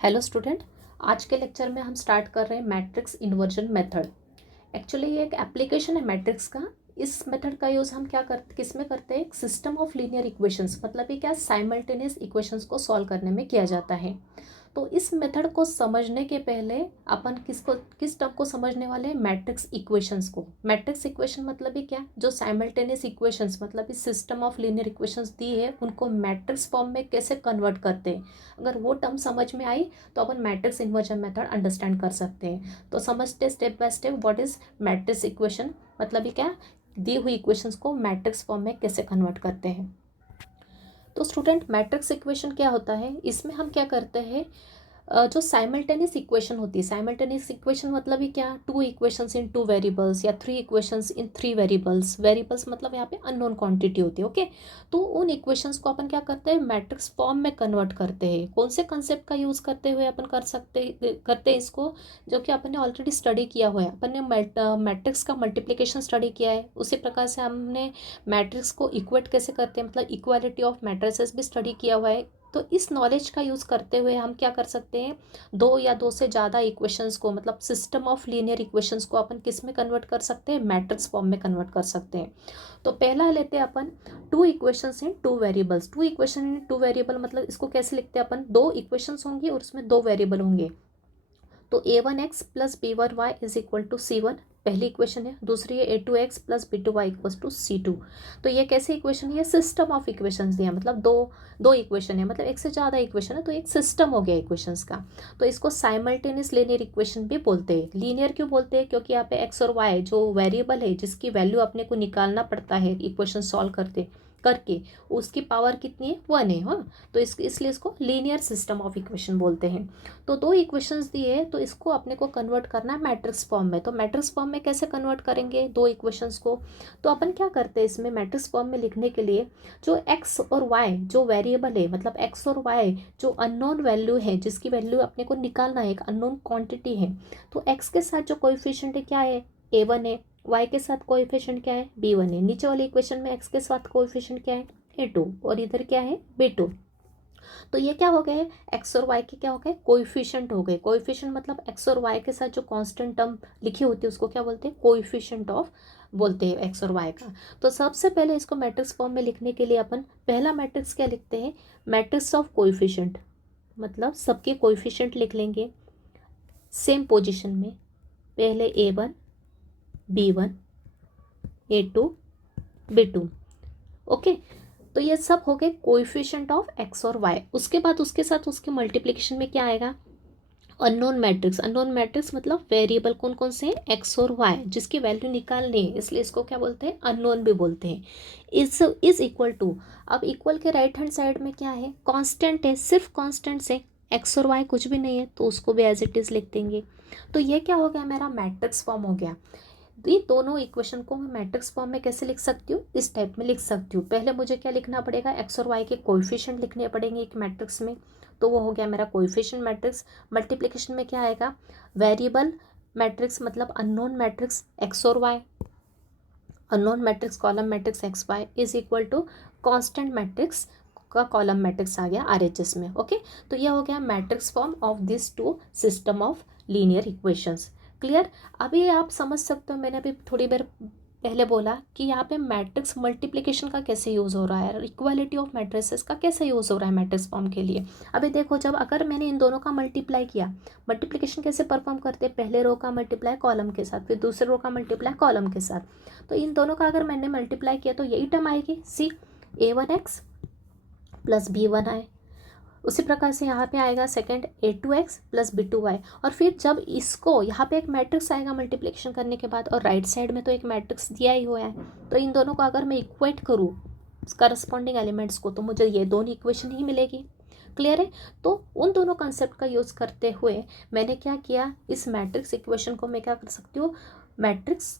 Hello student. आज के lecture में हम स्टार्ट कर रहे हैं मैट्रिक्स इन्वर्जन मेथड। एक्चुअली ये एक एप्लीकेशन है मैट्रिक्स का। इस मेथड का यूज़ हम किस में करते हैं, एक सिस्टम ऑफ लीनियर इक्वेशंस, मतलब ये क्या साइमल्टेनियस इक्वेशंस को सॉल्व करने में किया जाता है। तो इस मेथड को समझने के पहले अपन किस टर्म को समझने वाले हैं, मैट्रिक्स इक्वेशंस को। मैट्रिक्स इक्वेशन मतलब ये क्या, जो साइमल्टेनियस इक्वेशंस मतलब इस सिस्टम ऑफ लीनियर इक्वेशंस दी है उनको मैट्रिक्स फॉर्म में कैसे कन्वर्ट करते हैं। अगर वो टर्म समझ में आई तो अपन मैट्रिक्स इन्वर्जन मेथड अंडरस्टैंड कर सकते हैं। तो समझते step by step what is matrix equation, मतलब ये क्या, दी हुई इक्वेशंस को मैट्रिक्स फॉर्म में कैसे कन्वर्ट करते हैं। तो स्टूडेंट, मैट्रिक्स इक्वेशन क्या होता है, इसमें हम क्या करते हैं, जो साइमल्टेनियस इक्वेशन होती है, साइमल्टेनियस इक्वेशन मतलब ये क्या, two equations in two variables या three equations in three variables. Variables मतलब यहाँ पे अननोन क्वांटिटी होती है। ओके, तो उन इक्वेशंस को अपन क्या करते हैं, मैट्रिक्स फॉर्म में कन्वर्ट करते हैं। कौन से कंसेप्ट का यूज़ करते हुए अपन करते हैं इसको, जो कि अपन ने ऑलरेडी स्टडी किया हुआ है। अपन ने मैट्रिक्स का मल्टीप्लिकेशन स्टडी किया है, उसी प्रकार से हमने मैट्रिक्स को इक्वेट कैसे करते हैं, मतलब इक्वालिटी ऑफ मैट्रिसेस भी स्टडी किया हुआ है। तो इस नॉलेज का यूज़ करते हुए हम क्या कर सकते हैं, दो या दो से ज़्यादा इक्वेशंस को, मतलब सिस्टम ऑफ लीनियर इक्वेशंस को अपन किस में कन्वर्ट कर सकते हैं, मैट्रिक्स फॉर्म में कन्वर्ट कर सकते हैं। तो पहला लेते हैं अपन, two equations in two variables. Two equation in two variable मतलब इसको कैसे लिखते हैं अपन, दो इक्वेशंस होंगी और उसमें दो वेरिएबल होंगे। तो a1x plus b1y is equal to c1, पहली इक्वेशन है। दूसरी है a2x plus b2y equal to c2। तो ये कैसे इक्वेशन है, सिस्टम ऑफ इक्वेशंस दिया, मतलब दो दो इक्वेशन है, मतलब एक से ज़्यादा इक्वेशन है, तो एक सिस्टम हो गया इक्वेशंस का। तो इसको साइमल्टेनियस लीनियर इक्वेशन भी बोलते हैं। लीनियर क्यों बोलते हैं, क्योंकि यहाँ पे एक्स और वाई जो वेरिएबल है जिसकी वैल्यू अपने को निकालना पड़ता है इक्वेशन सॉल्व करते करके, उसकी पावर कितनी है, 1 है। हाँ, तो इसलिए इसको लीनियर सिस्टम ऑफ इक्वेशन बोलते हैं। तो दो इक्वेशंस दिए हैं, तो इसको अपने को कन्वर्ट करना है मैट्रिक्स फॉर्म में। तो मैट्रिक्स फॉर्म में कैसे कन्वर्ट करेंगे दो इक्वेशंस को, तो अपन क्या करते हैं इसमें मैट्रिक्स फॉर्म में लिखने के लिए, जो एक्स और वाई जो वेरिएबल है, मतलब एक्स और वाई जो अननोन वैल्यू है, जिसकी वैल्यू अपने को निकालना है, एक अननोन क्वांटिटी है। तो एक्स के साथ जो कोएफिशिएंट है क्या है, a1 है। वाई के साथ कोएफिशिएंट क्या है, b1 है। नीचे वाली इक्वेशन में एक्स के साथ कोएफिशिएंट क्या है, a2, और इधर क्या है, b2। तो ये क्या हो गए, एक्स और वाई के क्या हो गए, कोइफिशिएंट हो गए। कोइफिशिएंट मतलब एक्स और वाई के साथ जो कांस्टेंट टर्म लिखी होती है उसको क्या बोलते हैं, कोइफिशिएंट ऑफ बोलते हैं एक्स और वाई का। तो सबसे पहले इसको मैट्रिक्स फॉर्म में लिखने के लिए अपन पहला मैट्रिक्स क्या लिखते हैं, मैट्रिक्स ऑफ कोइफिशिएंट, मतलब सबके कोइफिशिएंट लिख लेंगे सेम पोजिशन में। पहले a1 b1 a2 b2। Okay, तो ये सब हो गए कोएफिशिएंट ऑफ एक्स और वाई। उसके बाद उसके साथ उसके मल्टीप्लिकेशन में क्या आएगा, अननोन मैट्रिक्स। अननोन मैट्रिक्स मतलब वेरिएबल कौन कौन से हैं, एक्स और वाई, जिसकी वैल्यू निकालनी है, इसलिए इसको क्या बोलते हैं, अननोन भी बोलते हैं। इज इक्वल टू, अब इक्वल के राइट हैंड साइड में क्या है, कांस्टेंट है, सिर्फ कांस्टेंट से एक्स और वाई कुछ भी नहीं है, तो उसको भी एज इट इज लिख देंगे। तो ये क्या हो गया, मेरा मैट्रिक्स फॉर्म हो गया। ये दोनों इक्वेशन को मैं मैट्रिक्स फॉर्म में कैसे लिख सकती हूँ, इस टाइप में लिख सकती हूँ। पहले मुझे क्या लिखना पड़ेगा, एक्स और वाई के कोएफिशिएंट लिखने पड़ेंगे एक मैट्रिक्स में। तो वो हो गया मेरा कोएफिशिएंट मैट्रिक्स। मल्टीप्लिकेशन में क्या आएगा, वेरिएबल मैट्रिक्स मतलब अननोन मैट्रिक्स एक्स और Y, unknown matrix column matrix x Y is equal to constant matrix का कॉलम मैट्रिक्स आ गया RHS में। ओके, तो यह हो गया matrix form of this two system of linear equations. Clear. अभी आप समझ सकते हो, मैंने अभी थोड़ी देर पहले बोला कि यहाँ पे मैट्रिक्स मल्टीप्लिकेशन का कैसे यूज़ हो रहा है, इक्वालिटी ऑफ मैट्रिसेस का कैसे यूज़ हो रहा है मैट्रिक्स फॉर्म के लिए। अभी देखो, जब अगर मैंने इन दोनों का मल्टीप्लाई किया, मल्टीप्लिकेशन कैसे परफॉर्म करते हैं, पहले रो का मल्टीप्लाई कॉलम के साथ, फिर दूसरे रो का मल्टीप्लाई कॉलम के साथ। तो इन दोनों का अगर मैंने मल्टीप्लाई किया तो यही टर्म आएगी, सी a1x प्लस b1y। उसी प्रकार से यहाँ पे आएगा सेकंड a2x प्लस b2y। और फिर जब इसको यहाँ पे एक मैट्रिक्स आएगा मल्टीप्लिकेशन करने के बाद, और राइट साइड में तो एक मैट्रिक्स दिया ही हुआ है, तो इन दोनों को अगर मैं इक्वेट करूँ करस्पॉन्डिंग एलिमेंट्स को, तो मुझे ये दोनों इक्वेशन ही मिलेगी। क्लियर है। तो उन दोनों कंसेप्ट का यूज़ करते हुए मैंने क्या किया, इस मैट्रिक्स इक्वेशन को मैं क्या कर सकती हूँ, मैट्रिक्स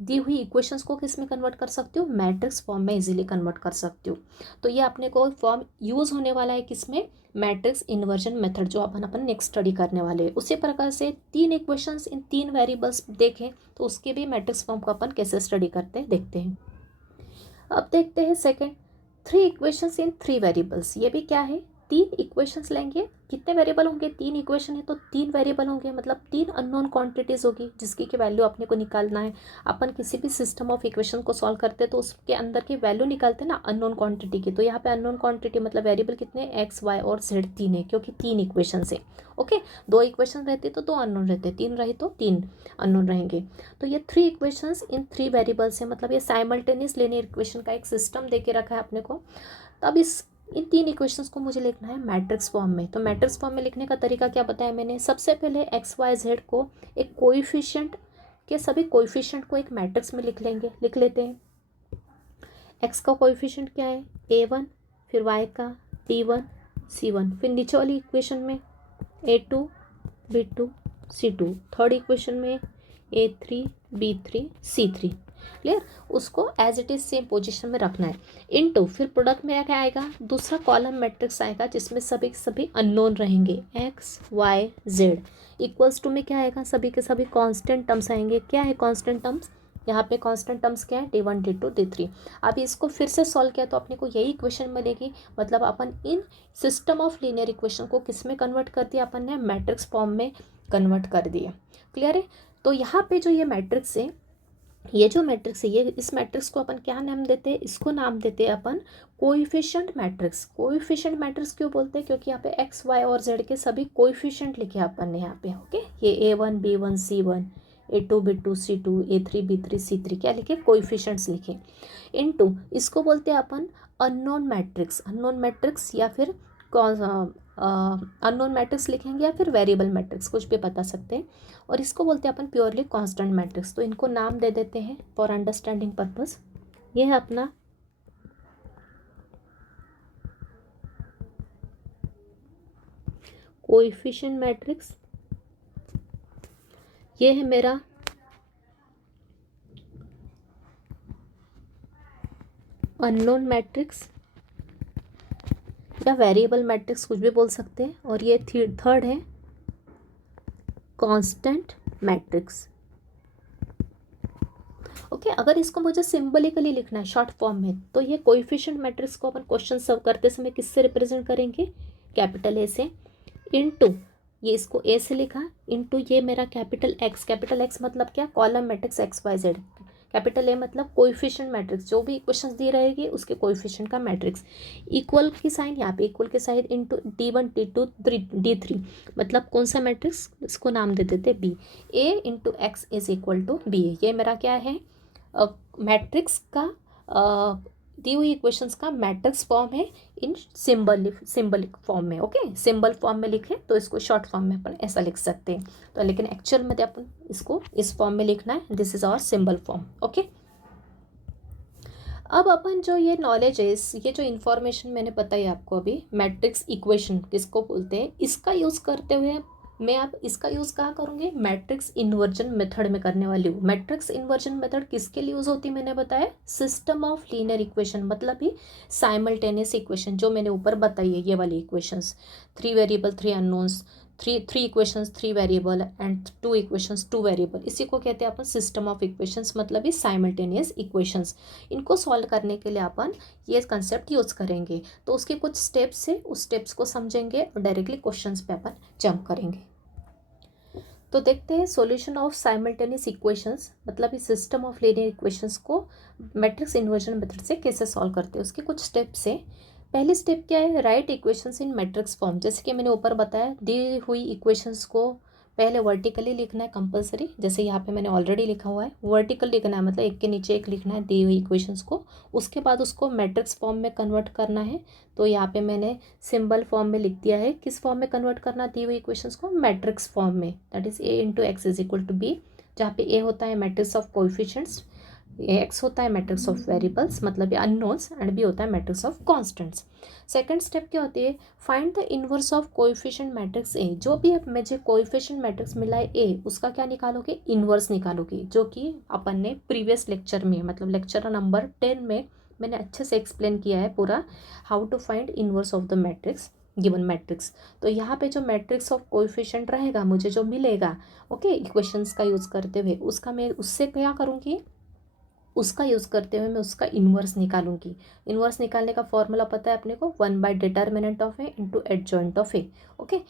दी हुई इक्वेशंस को किस में कन्वर्ट कर सकती हूँ, मैट्रिक्स फॉर्म में इजीली कन्वर्ट कर सकती हूँ। तो ये अपने को फॉर्म यूज़ होने वाला है किसमें, मैट्रिक्स इन्वर्जन मेथड, जो अपन नेक्स्ट स्टडी करने वाले हैं। उसी प्रकार से तीन इक्वेशंस इन तीन वेरिएबल्स देखें तो उसके भी मैट्रिक्स फॉर्म को अपन कैसे स्टडी करते हैं देखते हैं। अब देखते हैं second, three equations in three variables. ये भी क्या है, 3 इक्वेशंस लेंगे, कितने वेरिएबल होंगे, 3 इक्वेशन है तो 3 वेरिएबल होंगे, मतलब 3 अननोन क्वांटिटीज़ होगी जिसकी की वैल्यू अपने को निकालना है। अपन किसी भी सिस्टम ऑफ इक्वेशन को सॉल्व करते हैं तो उसके अंदर की वैल्यू निकालते हैं ना अननोन क्वांटिटी की। तो यहाँ पे अननोन क्वांटिटी मतलब वेरिएबल कितने, एक्स वाई और जेड 3 है, क्योंकि 3 इक्वेशन है। ओके, 2 इक्वेशन रहती तो 2 अननोन रहते, 3 रही तो 3 अननोन रहेंगे। तो ये 3 इक्वेशंस इन 3 वेरिएबल्स है, मतलब ये साइमल्टेनियस लीनियर इक्वेशन का एक सिस्टम दे के रखा है अपने को। तब इन 3 इक्वेशंस को मुझे लिखना है मैट्रिक्स फॉर्म में। तो मैट्रिक्स फॉर्म में लिखने का तरीका क्या बताया मैंने, सबसे पहले एक्स वाई जेड को एक कोएफिशिएंट के सभी कोएफिशिएंट को एक मैट्रिक्स में लिख लेते हैं। एक्स का कोएफिशिएंट क्या है, a1, फिर वाई का b1 c1, फिर नीचे वाली इक्वेशन में a2 b2 c2, third equation में a3 b3 c3। क्लियर, उसको as it is same position में रखना है। इनटू फिर प्रोडक्ट में क्या आएगा, दूसरा कॉलम मैट्रिक्स आएगा जिसमें सभी अननोन रहेंगे, X Y Z. Equals to में क्या आएगा, सभी के सभी कांस्टेंट टर्म्स आएंगे। क्या है कांस्टेंट टर्म्स, यहाँ पे कांस्टेंट टर्म्स क्या है, d1 d2 d3। अब इसको फिर से सॉल्व किया तो अपने को यही इक्वेशन मिलेगी, मतलब अपन इन सिस्टम ऑफ लीनियर इक्वेशन को किस में कन्वर्ट कर दिया, अपन ने मैट्रिक्स फॉर्म में कन्वर्ट कर दिया। क्लियर है। तो यहाँ पे जो ये मैट्रिक्स है, ये जो मैट्रिक्स है, ये इस मैट्रिक्स को अपन क्या नाम देते हैं, इसको नाम देते हैं अपन कोएफिशिएंट मैट्रिक्स। कोएफिशिएंट मैट्रिक्स क्यों बोलते हैं, क्योंकि यहाँ पे एक्स वाई और जेड के सभी कोएफिशिएंट लिखे अपन ने यहाँ पे। ओके, ये a1 b1 c1, a2 b2 c2, a3 b3 c3 क्या लिखे, कोएफिशिएंट्स लिखे। इनटू इसको बोलते हैं अपन अननोन मैट्रिक्स। अननोन मैट्रिक्स या फिर अननोन मैट्रिक्स लिखेंगे या फिर वेरिएबल मैट्रिक्स, कुछ भी बता सकते हैं। और इसको बोलते हैं अपन प्योरली कांस्टेंट मैट्रिक्स। तो इनको नाम दे देते हैं फॉर अंडरस्टैंडिंग पर्पस। ये है अपना कोएफिशिएंट मैट्रिक्स, ये है मेरा अननोन मैट्रिक्स या वेरिएबल मैट्रिक्स, कुछ भी बोल सकते हैं। और ये थर्ड है कांस्टेंट मैट्रिक्स। ओके, अगर इसको मुझे सिंबलिकली लिखना है शॉर्ट फॉर्म में, तो ये कोएफिशिएंट मैट्रिक्स को अपन क्वेश्चन सॉल्व करते समय किससे रिप्रेजेंट करेंगे, कैपिटल ए से। इनटू ये इसको ए से लिखा, इनटू ये मेरा कैपिटल एक्स। कैपिटल एक्स मतलब क्या, column matrix x Y Z. Capital A मतलब कोएफिशिएंट मैट्रिक्स, जो भी इक्वेशंस दी रहेगी उसके कोएफिशिएंट का मैट्रिक्स। इक्वल की साइन यहाँ पे, इक्वल के sign into d1 d2 d3, मतलब कौन सा मैट्रिक्स, इसको नाम दे देते B. A into x is equal to B. ये मेरा क्या है, मैट्रिक्स का दी हुई इक्वेशंस का मैट्रिक्स फॉर्म है इन सिंबलिक फॉर्म में। ओके, सिंबल फॉर्म में लिखे तो इसको शॉर्ट फॉर्म में अपन ऐसा लिख सकते हैं। तो लेकिन एक्चुअल में अपन इसको इस फॉर्म में लिखना है, this is our symbol form. Okay, अब अपन जो ये नॉलेज है, ये जो इन्फॉर्मेशन मैंने बताई आपको अभी, मैट्रिक्स इक्वेशन किसको बोलते हैं, इसका यूज़ करते हुए मैं अब इसका यूज़ कहाँ करूँगी, मैट्रिक्स इन्वर्जन मेथड में करने वाली हूँ। मैट्रिक्स इन्वर्जन मेथड किसके लिए यूज़ होती है, मैंने बताया सिस्टम ऑफ लीनियर इक्वेशन, मतलब ही साइमल्टेनियस इक्वेशन जो मैंने ऊपर बताई है, ये वाली equations, 3 variable 3 unknowns, three equations 3 variable and 2 equations 2 variable, इसी को कहते हैं अपन सिस्टम ऑफ इक्वेशंस, मतलब ही साइमल्टेनियस इक्वेशंस। इनको सॉल्व करने के लिए अपन ये कंसेप्ट यूज़ करेंगे। तो उसके कुछ स्टेप्स है, उस स्टेप्स को समझेंगे और डायरेक्टली क्वेश्चंस पे अपन जंप करेंगे। तो देखते हैं सॉल्यूशन ऑफ साइमल्टेनियस इक्वेशंस, मतलब इस सिस्टम ऑफ लीनियर इक्वेशंस को मैट्रिक्स इन्वर्जन मेथड से कैसे सॉल्व करते हैं। उसके कुछ स्टेप्स हैं। पहली स्टेप क्या है, right equations in matrix form. जैसे कि मैंने ऊपर बताया, दी हुई इक्वेशंस को पहले वर्टिकली लिखना है कंपलसरी, जैसे यहाँ पे मैंने ऑलरेडी लिखा हुआ है, वर्टिकल लिखना है, मतलब एक के नीचे एक लिखना है दी हुई इक्वेशंस को। उसके बाद उसको मैट्रिक्स फॉर्म में कन्वर्ट करना है। तो यहाँ पे मैंने सिंबल फॉर्म में लिख दिया है, किस फॉर्म में कन्वर्ट करना दी हुई इक्वेशंस को, मैट्रिक्स फॉर्म में, that is A into x is equal to B, जहाँ पे ए होता है मैट्रिक्स ऑफ कोएफिशिएंट्स, एक्स होता है मैट्रिक्स ऑफ वेरिएबल्स मतलब अननोन्स, एंड बी होता है matrix of constants. Second step क्या होती है, find the inverse of coefficient matrix A. जो भी अब मुझे कोएफिशिएंट मैट्रिक्स मिला है ए, उसका क्या निकालोगे, इनवर्स निकालोगे, जो कि अपन ने प्रीवियस लेक्चर में, मतलब लेक्चर नंबर 10 में मैंने अच्छे से एक्सप्लेन किया है पूरा, how to find inverse of the matrix given matrix. तो यहाँ पे जो मैट्रिक्स ऑफ कोएफिशिएंट रहेगा, मुझे जो मिलेगा, ओके, इक्वेशंस का यूज़ करते हुए, उसका मैं उससे क्या करूँगी, उसका यूज़ करते हुए मैं उसका इन्वर्स निकालूंगी। इन्वर्स निकालने का फॉर्मूला पता है अपने को, 1/डिटर्मिनेंट of A into adjoint of A. Okay,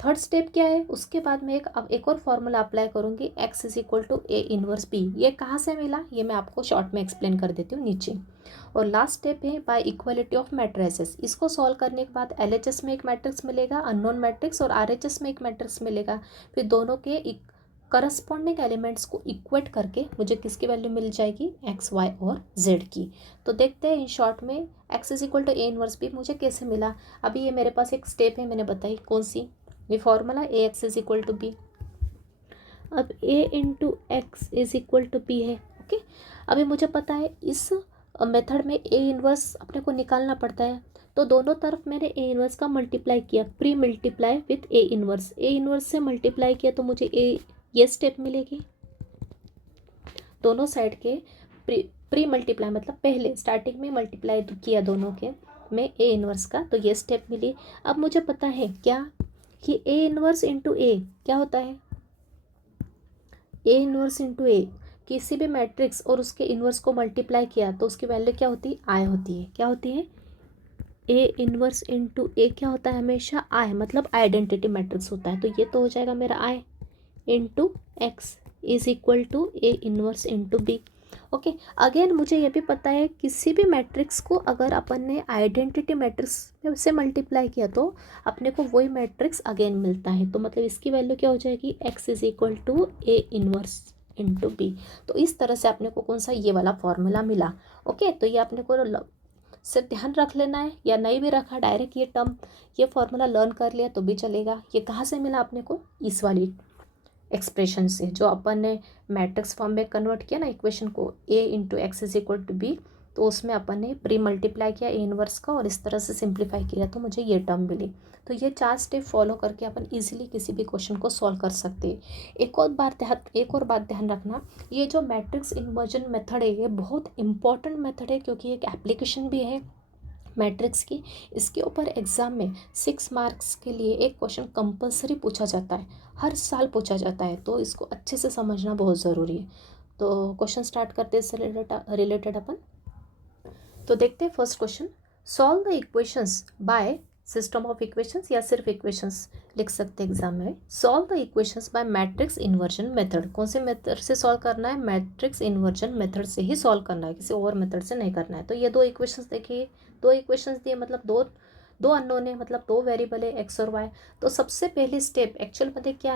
third step क्या है, उसके बाद मैं अब एक और फॉर्मूला अप्लाई करूंगी, x is equal to A inverse B. ये कहाँ से मिला, ये मैं आपको शॉर्ट में एक्सप्लेन कर देती हूँ नीचे। और लास्ट स्टेप है बाय इक्वालिटी ऑफ मैट्रिसेस। इसको सॉल्व करने के बाद LHS में एक मैट्रिक्स मिलेगा अननोन मैट्रिक्स, और RHS में एक मैट्रिक्स मिलेगा। फिर दोनों के करस्पॉन्डिंग एलिमेंट्स को इक्वेट करके मुझे किसकी वैल्यू मिल जाएगी, x, y और z की। तो देखते हैं इन शॉर्ट में x is equal to A inverse B मुझे कैसे मिला। अभी ये मेरे पास एक स्टेप है, मैंने बताई कौन सी, ये formula AX is equal to B. अब A into x is equal to B है। ओके, अभी मुझे पता है इस मेथड में A इनवर्स अपने को निकालना पड़ता है, तो दोनों तरफ मैंने A इनवर्स का मल्टीप्लाई किया, pre multiply with A inverse. A inverse से मल्टीप्लाई किया तो मुझे ये स्टेप मिलेगी। दोनों साइड के प्री मल्टीप्लाई मतलब पहले स्टार्टिंग में मल्टीप्लाई किया दोनों के में A इनवर्स का, तो ये स्टेप मिली। अब मुझे पता है क्या कि A इनवर्स इंटू ए क्या होता है, A इनवर्स इंटू ए, किसी भी मैट्रिक्स और उसके इनवर्स को मल्टीप्लाई किया तो उसकी वैल्यू क्या होती है, आई होती है। क्या होती है, A इनवर्स इंटू ए क्या होता है, हमेशा आई, मतलब आइडेंटिटी मैट्रिक्स होता है। तो ये तो हो जाएगा मेरा I into x is equal to A inverse into B. Okay, again मुझे ये भी पता है किसी भी मैट्रिक्स को अगर अपन ने आइडेंटिटी मैट्रिक्स से मल्टीप्लाई किया तो अपने को वही मैट्रिक्स अगेन मिलता है। तो मतलब इसकी वैल्यू क्या हो जाएगी, x is equal to A inverse into B. तो इस तरह से अपने को कौन सा, ये वाला फॉर्मूला मिला। ओके, तो ये अपने को सिर्फ ध्यान रख लेना है, या नहीं भी रखा डायरेक्ट ये टर्म, ये फॉर्मूला लर्न कर लिया तो भी चलेगा। ये कहाँ से मिला अपने को, इस वाली एक्सप्रेशन से, जो अपन ने मैट्रिक्स फॉर्म में कन्वर्ट किया ना इक्वेशन को, A into x is equal to B, तो उसमें अपन ने प्री मल्टीप्लाई किया A इनवर्स का और इस तरह से सिंप्लीफाई किया तो मुझे ये टर्म मिली। तो ये 4 स्टेप फॉलो करके अपन इजीली किसी भी क्वेश्चन को सॉल्व कर सकते हैं। एक और बात ध्यान रखना, ये जो मैट्रिक्स इन्वर्जन मेथड है ये बहुत इंपॉर्टेंट मेथड है, क्योंकि एक एप्लीकेशन भी है मैट्रिक्स की। इसके ऊपर एग्ज़ाम में 6 मार्क्स के लिए एक क्वेश्चन कंपलसरी पूछा जाता है, हर साल पूछा जाता है, तो इसको अच्छे से समझना बहुत ज़रूरी है। तो क्वेश्चन स्टार्ट करते हैं इससे रिलेटेड अपन। तो देखते हैं first question, solve the equations by system of equations, या सिर्फ इक्वेशंस लिख सकते हैं एग्जाम में। Solve the equations by matrix inversion method, कौन से मेथड से सॉल्व करना है, मैट्रिक्स इन्वर्जन मेथड से ही सॉल्व करना है, किसी और मेथड से नहीं करना है। तो ये 2 इक्वेशंस देखिए, 2 इक्वेशंस दिए, मतलब दो अननोन है, मतलब 2 वेरिएबल है एक्स और वाई। तो सबसे पहली स्टेप एक्चुअल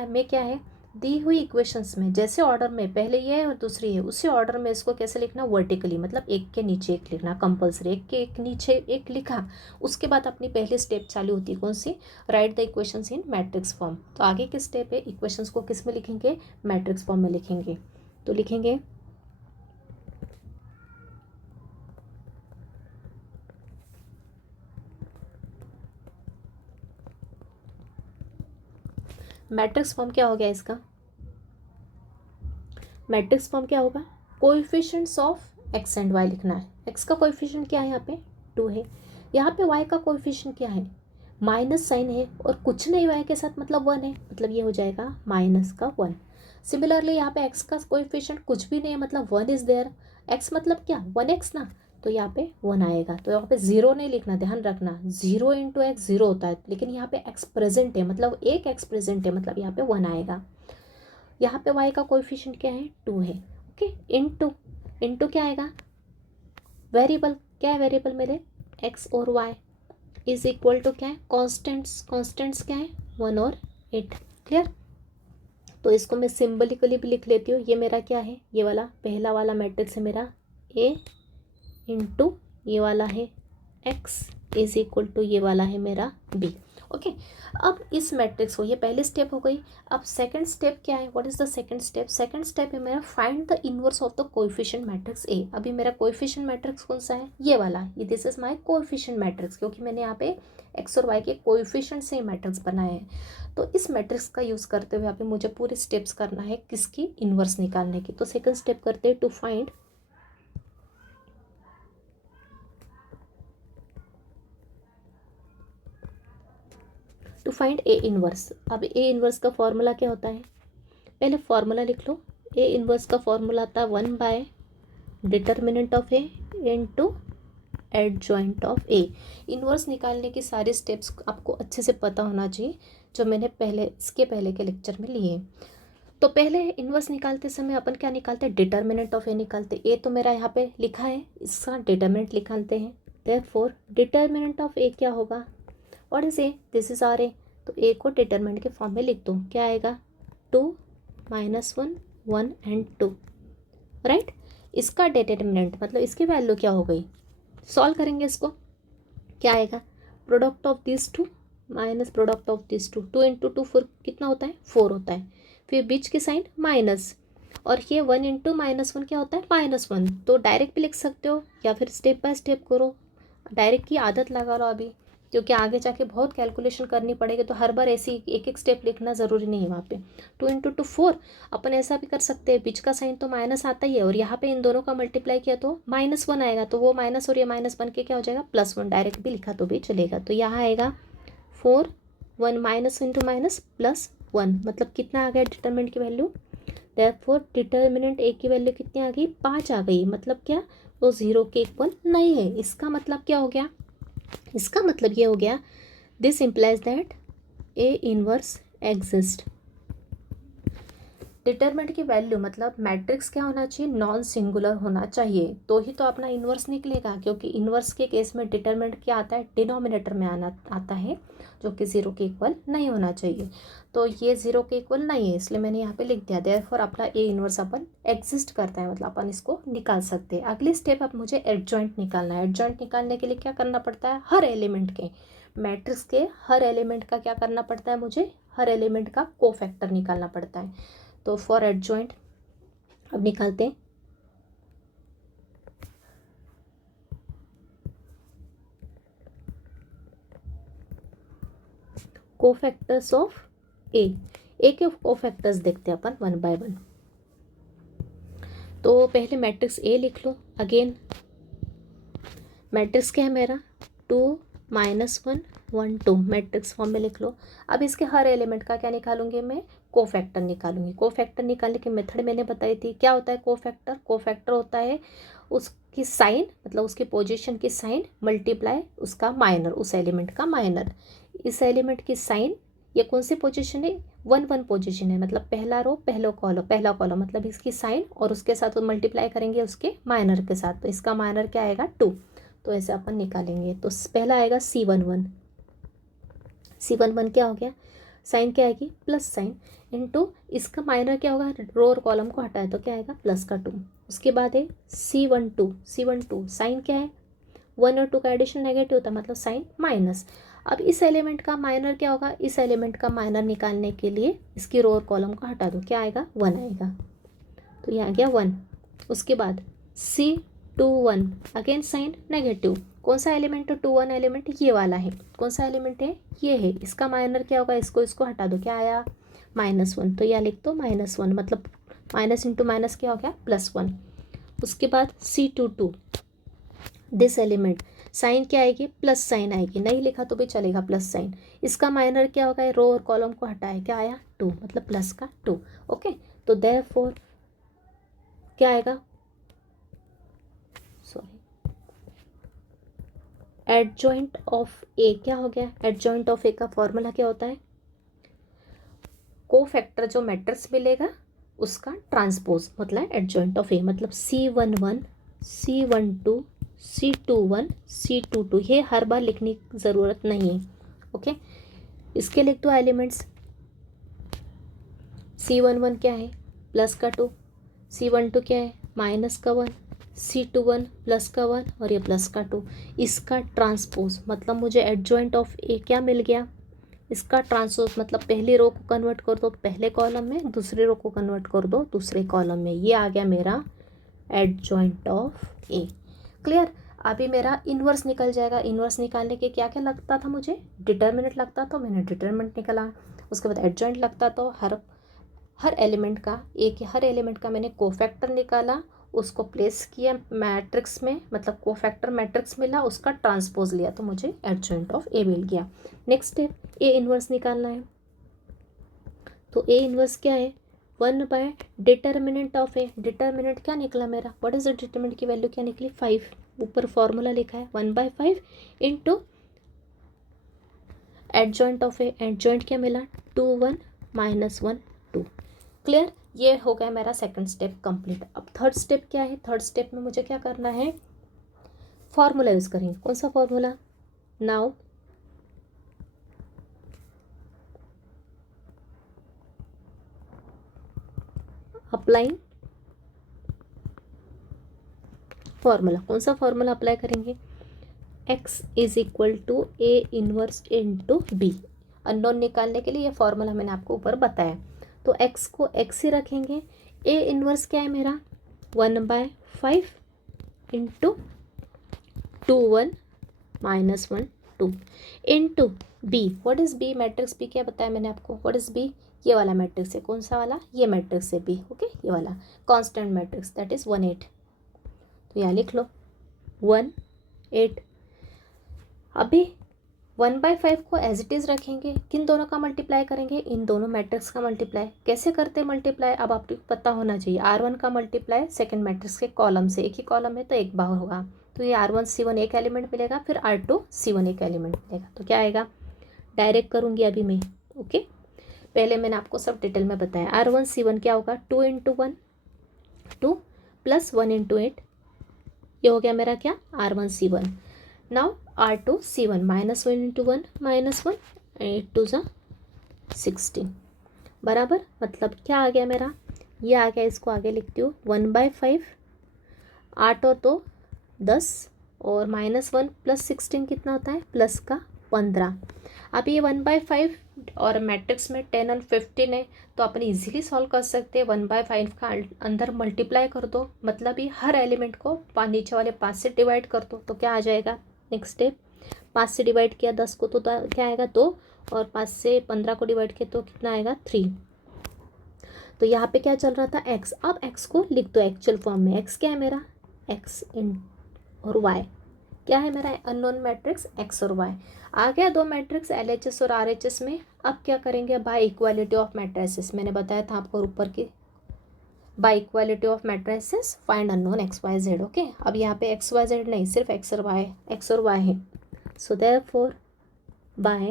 में क्या है, दी हुई इक्वेशंस में जैसे ऑर्डर में पहले ये है और दूसरी है, उसी ऑर्डर में इसको कैसे लिखना, वर्टिकली, मतलब एक के नीचे एक लिखना कंपलसरी, एक नीचे एक लिखा। उसके बाद अपनी पहली स्टेप चालू होती है कौन सी, write the equations in matrix form. तो आगे की स्टेप है, इक्वेशंस को किस में लिखेंगे, मैट्रिक्स फॉर्म में लिखेंगे। तो लिखेंगे मैट्रिक्स फॉर्म क्या हो गया इसका, मैट्रिक्स फॉर्म क्या होगा, coefficients of X and Y लिखना है। एक्स का कोएफिशिएंट क्या है, यहाँ पे 2 है, यहाँ पे वाई का कोएफिशिएंट क्या है, माइनस साइन है, और कुछ नहीं वाई के साथ मतलब 1 है, मतलब ये हो जाएगा माइनस का 1। सिमिलरली यहाँ पे एक्स का कोएफिशिएंट कुछ भी नहीं है, मतलब 1 इज देयर, एक्स मतलब क्या 1x ना, तो यहाँ पे 1 आएगा। तो यहाँ पे 0 नहीं लिखना, ध्यान रखना, 0 इंटू एक्स 0 होता है, लेकिन यहाँ पे एक्स प्रेजेंट है, मतलब एक एक्स प्रेजेंट है, मतलब यहाँ पे 1 आएगा। यहाँ पे y का कोएफिशिएंट क्या है, 2 है। ओके, इंटू क्या आएगा, वेरिएबल क्या है, वेरिएबल मेरे x और y इज इक्वल टू क्या है, कॉन्स्टेंट्स क्या है, 1 और 8। क्लियर। तो इसको मैं सिंबलिकली भी लिख लेती हूँ, ये मेरा क्या है, ये वाला पहला वाला मैट्रिक्स है मेरा a इंटू ये वाला है x इज इक्वल टू ये वाला है मेरा b। ओके, अब इस मैट्रिक्स को, ये पहली स्टेप हो गई। अब सेकंड स्टेप क्या है, what is the second step, second step है मेरा find the inverse of the coefficient matrix A. अभी मेरा कोएफिशिएंट मैट्रिक्स कौन सा है, ये वाला, ये this is my coefficient matrix, क्योंकि मैंने यहाँ पे एक्स और वाई के कोएफिशिएंट से मैट्रिक्स बनाए हैं। तो इस मैट्रिक्स का यूज़ करते हुए अभी मुझे पूरे स्टेप्स करना है किसकी, इनवर्स निकालने की। तो सेकंड स्टेप करते हैं, टू फाइंड ए इनवर्स। अब ए इनवर्स का फॉर्मूला क्या होता है, पहले फॉर्मूला लिख लो। ए इनवर्स का फॉर्मूला था 1/√(x determinant of A into adjoint of A. Inverse निकालने की सारी स्टेप्स आपको अच्छे से पता होना चाहिए, जो मैंने इसके पहले के लेक्चर में लिए। तो पहले इन्वर्स निकालते समय अपन क्या निकालते हैं, डिटर्मिनेंट ऑफ ए निकालते। ए तो मेरा यहाँ पे लिखा है, इसका डिटर्मिनेंट लिखाते हैं। देयरफॉर डिटर्मिनेंट ऑफ ए क्या होगा, what is A, this is our A. तो ए को डिटर्मिनेंट के फॉर्म में लिख दो, क्या आएगा 2 -1 1 एंड 2, राइट। इसका डिटर्मिनेंट मतलब इसकी वैल्यू क्या हो गई, सॉल्व करेंगे इसको, क्या आएगा, product of this two minus product of this two, 2 × 2 4 कितना होता है, 4 होता है। फिर बीच की साइन माइनस, और ये 1 × -1 क्या होता है, -1। तो डायरेक्ट भी लिख सकते हो या फिर स्टेप बाय स्टेप करो, डायरेक्ट की आदत लगा लो अभी, क्योंकि आगे जाके बहुत कैलकुलेशन करनी पड़ेगी, तो हर बार ऐसी एक एक स्टेप लिखना ज़रूरी नहीं है वहाँ पे। 2 × 2 4, अपन ऐसा भी कर सकते हैं, बीच का साइन तो माइनस आता ही है, और यहाँ पे इन दोनों का मल्टीप्लाई किया तो -1 आएगा, तो वो माइनस और ये माइनस बन के क्या हो जाएगा +1, डायरेक्ट भी लिखा तो भी चलेगा। तो यहाँ आएगा 4 1 माइनस इंटू माइनस +1, मतलब कितना आ गया डिटर्मिनेंट की वैल्यू, देयरफॉर डिटर्मिनेंट ए की वैल्यू कितनी आ गई, 5 आ गई। मतलब क्या, वो 0 के इक्वल नहीं है। इसका मतलब क्या हो गया, इसका मतलब ये हो गया, this implies that A inverse exist. Determinant की वैल्यू मतलब मैट्रिक्स क्या होना चाहिए, नॉन सिंगुलर होना चाहिए, तो ही तो अपना इन्वर्स निकलेगा। क्योंकि इन्वर्स के केस में डिटरमिनेंट क्या आता है, डिनोमिनेटर में आता है, जो कि 0 के इक्वल नहीं होना चाहिए। तो ये 0 के इक्वल नहीं है, इसलिए मैंने यहाँ पे लिख दिया, देयरफॉर अपना ए इन्वर्स अपन एग्जिस्ट करता है, मतलब अपन इसको निकाल सकते हैं। अगली स्टेप अब मुझे एडजॉइंट निकालना है। एडजॉइंट निकालने के लिए क्या करना पड़ता है, हर एलिमेंट के, मैट्रिक्स के हर एलिमेंट का क्या करना पड़ता है, मुझे हर एलिमेंट का कोफैक्टर निकालना पड़ता है। तो फॉर एडजॉइंट अब निकालते हैं, कोफैक्टर्स ऑफ ए। ए के कोफैक्टर्स देखते हैं अपन 1 बाय 1। तो पहले मैट्रिक्स ए लिख लो, अगेन मैट्रिक्स क्या है मेरा 2 -1 1 2, मैट्रिक्स फॉर्म में लिख लो। अब इसके हर एलिमेंट का क्या निकालूंगी मैं, कोफैक्टर निकालूंगी। कोफैक्टर निकालने की मेथड मैंने बताई थी, क्या होता है कोफैक्टर, कोफैक्टर होता है उसकी साइन, मतलब उसकी पोजीशन की साइन मल्टीप्लाई उसका माइनर, उस एलिमेंट का माइनर। इस एलिमेंट की साइन, ये कौन सी पोजीशन है, 1 1 पोजीशन है, मतलब पहला रो पहला कॉलम, मतलब इसकी साइन और उसके साथ मल्टीप्लाई करेंगे उसके माइनर के साथ, तो इसका माइनर क्या आएगा 2। तो ऐसे अपन निकालेंगे। तो पहला आएगा C11, C11 क्या हो गया, साइन क्या आएगी प्लस साइन, इनटू इसका माइनर क्या होगा, रो और कॉलम को हटाए तो क्या आएगा +2। उसके बाद है C12 साइन क्या है, 1 और 2 का एडिशन नेगेटिव होता है, मतलब साइन माइनस। अब इस एलिमेंट का माइनर क्या होगा, इस एलिमेंट का माइनर निकालने के लिए इसकी रो और कॉलम को हटा दो, क्या आएगा 1 आएगा, तो ये आ गया 1। उसके बाद C21 अगेन साइन नेगेटिव, कौन सा एलिमेंट है 21 एलिमेंट, ये वाला है, कौन सा एलिमेंट है, ये है, इसका माइनर क्या होगा, इसको हटा दो, क्या आया -1, तो यह लिख दो -1, मतलब माइनस इंटू माइनस क्या हो गया +1। उसके बाद C22 दिस एलिमेंट, साइन क्या आएगी, प्लस साइन आएगी, नहीं लिखा तो भी चलेगा प्लस साइन, इसका माइनर क्या होगा, रो और कॉलम को हटाए, क्या आया 2, मतलब प्लस का 2। ओके, तो देयरफॉर क्या आएगा, सॉरी, एडजॉइंट ऑफ ए क्या हो गया, एडजॉइंट ऑफ ए का फॉर्मूला क्या होता है, कोफैक्टर जो मैट्रिक्स मिलेगा उसका ट्रांसपोज, मतलब एडजॉइंट ऑफ ए, मतलब C11 C12 C21 C22, ये हर बार लिखने की ज़रूरत नहीं है। ओके, इसके लिख दो एलिमेंट्स, C11 क्या है प्लस का 2, C12 क्या है माइनस का 1, C21 प्लस का 1 और ये प्लस का 2। इसका ट्रांसपोज मतलब मुझे एडजॉइंट ऑफ ए क्या मिल गया, इसका ट्रांसपोज मतलब पहली रो को कन्वर्ट कर दो पहले कॉलम में, दूसरी रो को कन्वर्ट कर दो दूसरे कॉलम में, ये आ गया मेरा एडजॉइंट ऑफ ए। क्लियर, अभी मेरा इन्वर्स निकल जाएगा। इन्वर्स निकालने के क्या क्या लगता था मुझे, डिटर्मिनेंट लगता, तो मैंने डिटर्मिनेंट निकाला। उसके बाद एडजॉइंट लगता, तो हर एलिमेंट का मैंने कोफैक्टर निकाला, उसको प्लेस किया मैट्रिक्स में, मतलब कोफैक्टर मैट्रिक्स मिला, उसका ट्रांसपोज लिया, तो मुझे एडजॉइंट ऑफ ए मिल गया। नेक्स्ट स्टेप ए इन्वर्स निकालना है। तो ए इन्वर्स क्या है, डिटर्मिनेंट ऑफ ए, डिटर्मिनेंट क्या निकला मेरा, व्हाट इज द डिटर्मिनेंट की वैल्यू क्या निकली 5, ऊपर फॉर्मूला लिखा है 1/5 into adjoint of A, adjoint क्या मिला 2 1 -1 2। क्लियर, ये हो गया मेरा सेकंड स्टेप कंप्लीट। अब थर्ड स्टेप क्या है, थर्ड स्टेप में मुझे क्या करना है, फॉर्मूला यूज करेंगे। कौन सा फॉर्मूला, नाउ अप्लाइंग फॉर्मूला, कौन सा फॉर्मूला अप्लाई करेंगे, x is equal to A inverse into B. Unknown निकालने के लिए ये फॉर्मूला मैंने आपको ऊपर बताया, तो x को x ही रखेंगे। ए इनवर्स क्या है मेरा 1/5 into 2 1 -1 2 into B, what is B, matrix B क्या बताया मैंने आपको, व्हाट इज बी, ये वाला मैट्रिक्स है, कौन सा वाला, ये मैट्रिक्स है बी, ओके, ये वाला कांस्टेंट मैट्रिक्स दैट इज 1 8। तो यहाँ लिख लो 1 8। अभी 1/5 को एज इट इज़ रखेंगे, किन दोनों का मल्टीप्लाई करेंगे, इन दोनों मैट्रिक्स का मल्टीप्लाई। कैसे करते हैं मल्टीप्लाई, अब आपको पता होना चाहिए। R1 का मल्टीप्लाई सेकंड मैट्रिक्स के कॉलम से, एक ही कॉलम है तो एक बार होगा, तो ये R1 C1 एक एलिमेंट मिलेगा, फिर R2 C1 एक एलिमेंट मिलेगा। तो क्या आएगा, डायरेक्ट करूँगी अभी मैं, ओके, पहले मैंने आपको सब डिटेल में बताया। R1 C1 क्या होगा 2 × 1 2 + 1 × 8, ये हो गया मेरा क्या R1 C1। Now R2 C1 -1 × 1 -1 8 2 16 बराबर, मतलब क्या आ गया मेरा, ये आ गया, इसको आगे लिखती हूँ 1/5 8 और 2 10 और -1 + 16 कितना होता है प्लस का 15। अब ये 1/5 और मैट्रिक्स में 10 और 15 है, तो अपन इजीली सॉल्व कर सकते हैं। 1/5 का अंदर मल्टीप्लाई कर दो, मतलब ये हर एलिमेंट को नीचे वाले 5 से डिवाइड कर दो, तो क्या आ जाएगा, नेक्स्ट स्टेप 5 से डिवाइड किया 10 को तो क्या आएगा 2, और 5 से 15 को डिवाइड किया तो कितना आएगा 3। तो यहाँ पे क्या चल रहा था x, अब x को लिख दो एक्चुअल फॉर्म में। x क्या है मेरा, x और y क्या है मेरा, अननोन मैट्रिक्स x और y। आ गया दो मैट्रिक्स LHS और RHS में। अब क्या करेंगे, बाय इक्वालिटी ऑफ मैट्रिसेस, मैंने बताया था आपको ऊपर की, by equality of matrices find unknown XYZ, okay. अब यहाँ पे XYZ नहीं, सिर्फ x और y है। So therefore by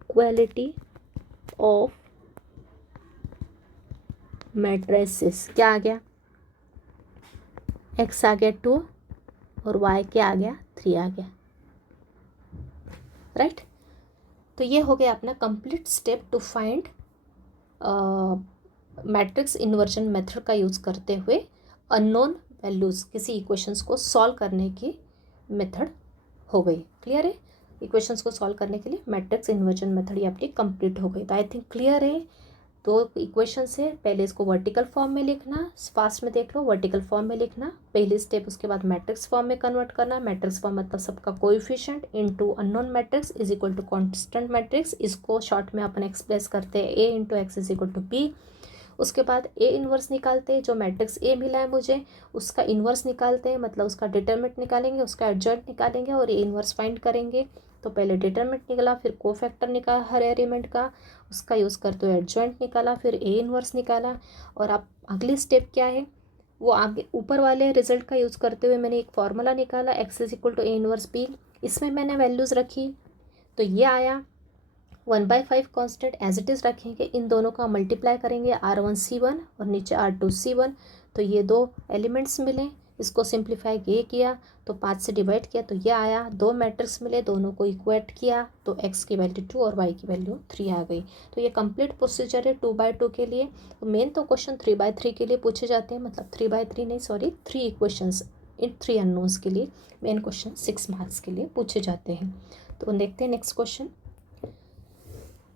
equality of matrices क्या आ गया, x आ गया 2 और y क्या आ गया 3 आ गया, राइट। तो ये हो गया अपना complete step to find matrix inversion method का यूज़ करते हुए अननोन वैल्यूज़ किसी इक्वेशंस को सॉल्व करने की मेथड हो गई। क्लियर है, इक्वेशंस को सॉल्व करने के लिए मैट्रिक्स इन्वर्जन मेथड ये अपनी कंप्लीट हो गई। तो आई थिंक क्लियर है। तो इक्वेशन से पहले इसको वर्टिकल फॉर्म में लिखना, फास्ट में देख लो, वर्टिकल फॉर्म में लिखना पहली स्टेप, उसके बाद मैट्रिक्स फॉर्म में कन्वर्ट करना। मैट्रिक्स फॉर्म मतलब सबका coefficient into unknown matrix is equal to constant matrix. इसको शॉर्ट में अपन एक्सप्रेस करते हैं a × x is equal to b। उसके बाद ए इन्वर्स निकालते हैं, जो मैट्रिक्स ए मिला है मुझे उसका इन्वर्स निकालते हैं, मतलब उसका डिटरमिनेंट निकालेंगे, उसका एडजॉइंट निकालेंगे और ए इन्वर्स फाइंड करेंगे। तो पहले डिटरमिनेंट निकाला, फिर कोफैक्टर निकाला हर एलिमेंट का, उसका यूज़ करते हुए एडजॉइंट निकाला, फिर ए इन्वर्स निकाला। और अब अगली स्टेप क्या है, वो आगे ऊपर वाले रिजल्ट का यूज़ करते हुए मैंने एक फार्मूला निकाला x is equal to A inverse B. इसमें मैंने वैल्यूज़ रखी, तो ये आया 1/5 कांस्टेंट एज इट इज़ रखेंगे, इन दोनों का मल्टीप्लाई करेंगे R1 C1 और नीचे R2 C1, तो ये दो एलिमेंट्स मिले। इसको सिंप्लीफाई ये किया तो 5 से डिवाइड किया तो ये आया, दो मैट्रिक्स मिले, दोनों को इक्वेट किया तो x की वैल्यू 2 और y की वैल्यू 3 आ गई। तो ये कंप्लीट प्रोसीजर है 2/2 के लिए। तो मेन तो क्वेश्चन 3/3 के लिए पूछे जाते हैं, मतलब 3/3 नहीं सॉरी 3 इक्वेशंस इन 3 अननोन्स के लिए मेन क्वेश्चन 6 मार्क्स के लिए पूछे जाते हैं। तो देखते हैं नेक्स्ट क्वेश्चन।